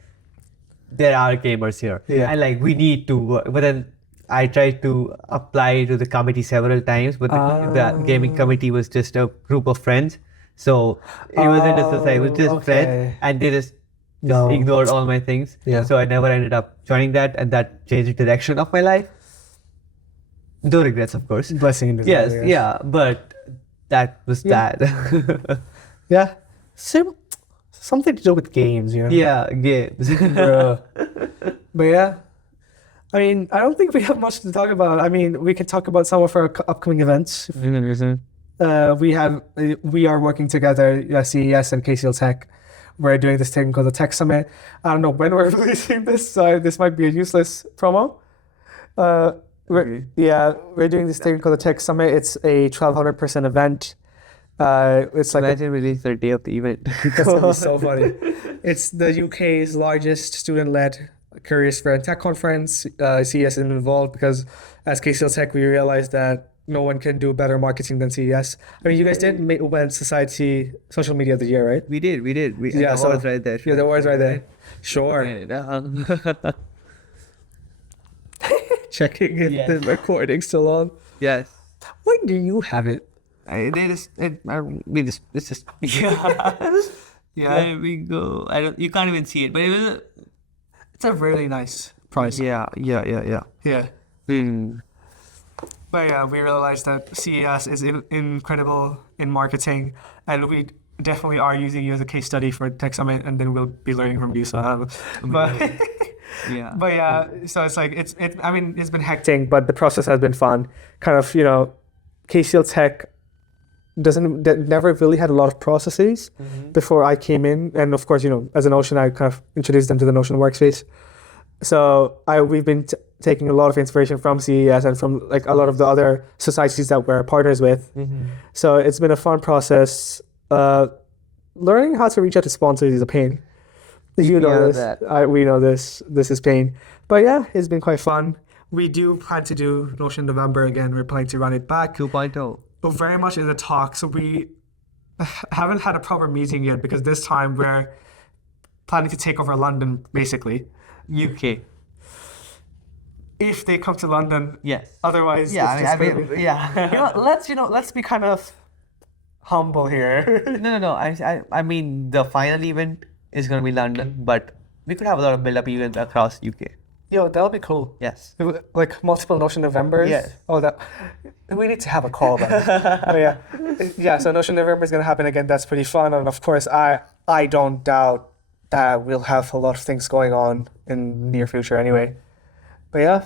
there are gamers here. Yeah. And we need to work. But then I tried to apply to the committee several times, but the gaming committee was just a group of friends. So it wasn't a society, it was just friends, and they just ignored all my things. Yeah. So I never ended up joining that, and that changed the direction of my life. No regrets, of course. Blessing in Yes, disguise. yeah, but that was that. Yeah. Something to do with games, Yeah, games. But yeah. I mean, I don't think we have much to talk about. I mean, we can talk about some of our upcoming events. We are working together, CES and KCL Tech. We're doing this thing called the Tech Summit. I don't know when we're releasing this, so this might be a useless promo. We're doing this thing called the Tech Summit. It's a 1,200-person event. It's like Imagine release the day of the event. That's gonna be so funny. It's the UK's largest student-led Careers Fair and Tech Conference. CES is involved because as KCL Tech, we realized that no one can do better marketing than CES. I mean, you guys did win Society Social Media of the Year, right? We did. Yeah, the award's right there. Yeah, the award's right there. Sure. Checking if the recording's still on. Yes. Why do you have it? It's just. Yeah. There we go. You can't even see it, but It's a really nice prize. Yeah. Yeah. Hmm. But yeah, we realized that CES is incredible in marketing, and we definitely are using you as a case study for Tech Summit, and then we'll be learning from you. So, but Yeah. but yeah, so it's I mean, it's been hectic, but the process has been fun. Kind of, KCL Tech never really had a lot of processes before I came in, and of course, as a Notion, I kind of introduced them to the Notion workspace. So we've been taking a lot of inspiration from CES and from a lot of the other societies that we're partners with. So it's been a fun process. Learning how to reach out to sponsors is a pain. You know Yeah, this. that. We know this. This is pain. But yeah, it's been quite fun. We do plan to do Notion November again. We're planning to run it back. 2.0. But very much in the talk. So we haven't had a proper meeting yet because this time we're planning to take over London, basically. UK. If they come to London. Yes. Otherwise, Yeah, it's just gonna be- yeah. let's be kind of humble here. No. I mean, the final event is going to be London, but we could have a lot of build-up events across UK. Yo, that'll be cool. Yes. Like multiple Notion Novembers. Yes. Oh, that we need to have a call then. Oh yeah. So Notion November is gonna happen again. That's pretty fun, and of course, I don't doubt that we'll have a lot of things going on in near future anyway. But yeah,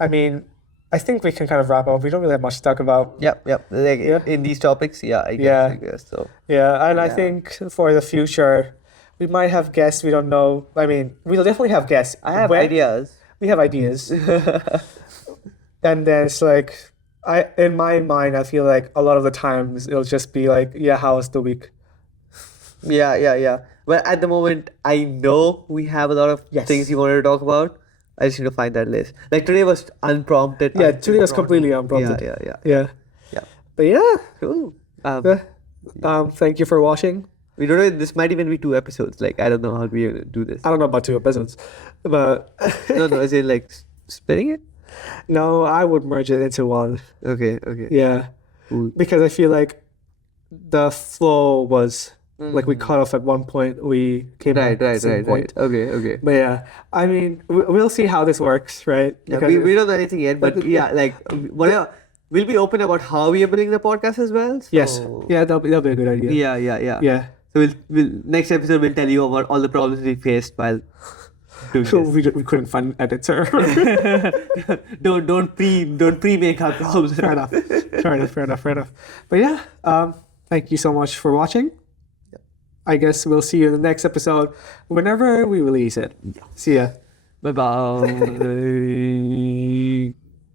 I mean, I think we can kind of wrap up. We don't really have much to talk about. Yep. Like, in these topics, I guess so. Yeah, and I think for the future, we might have guests. We don't know. I mean, we'll definitely have guests. I have ideas. We have ideas. And then it's like, in my mind, I feel like a lot of the times it'll just be like, yeah, how was the week? Yeah. Well, at the moment, I know we have a lot of Yes. things you wanted to talk about. I just need to find that list. Like today was unprompted. Yeah, today was completely unprompted. Yeah. But yeah, Cool. thank you for watching. We don't know. This might even be 2 episodes. Like I don't know how we're gonna do this. I don't know about 2 episodes, but No. Is it like splitting it? no, I would merge it into one. Okay. Yeah, Cool. because I feel like the flow was like we cut off at one point. We came back at the same point. Okay. But yeah, I mean, we'll see how this works, right? Yeah, Because we don't know anything yet, but yeah, like whatever. We'll be open about how we are building the podcast as well. So. yes, yeah, that'll be a good idea. Yeah. So we'll next episode we'll tell you about all the problems we faced while doing So this. we couldn't find an editor. don't pre make our problems. Fair enough. But yeah, thank you so much for watching. I guess we'll see you in the next episode whenever we release it. See ya. Bye bye.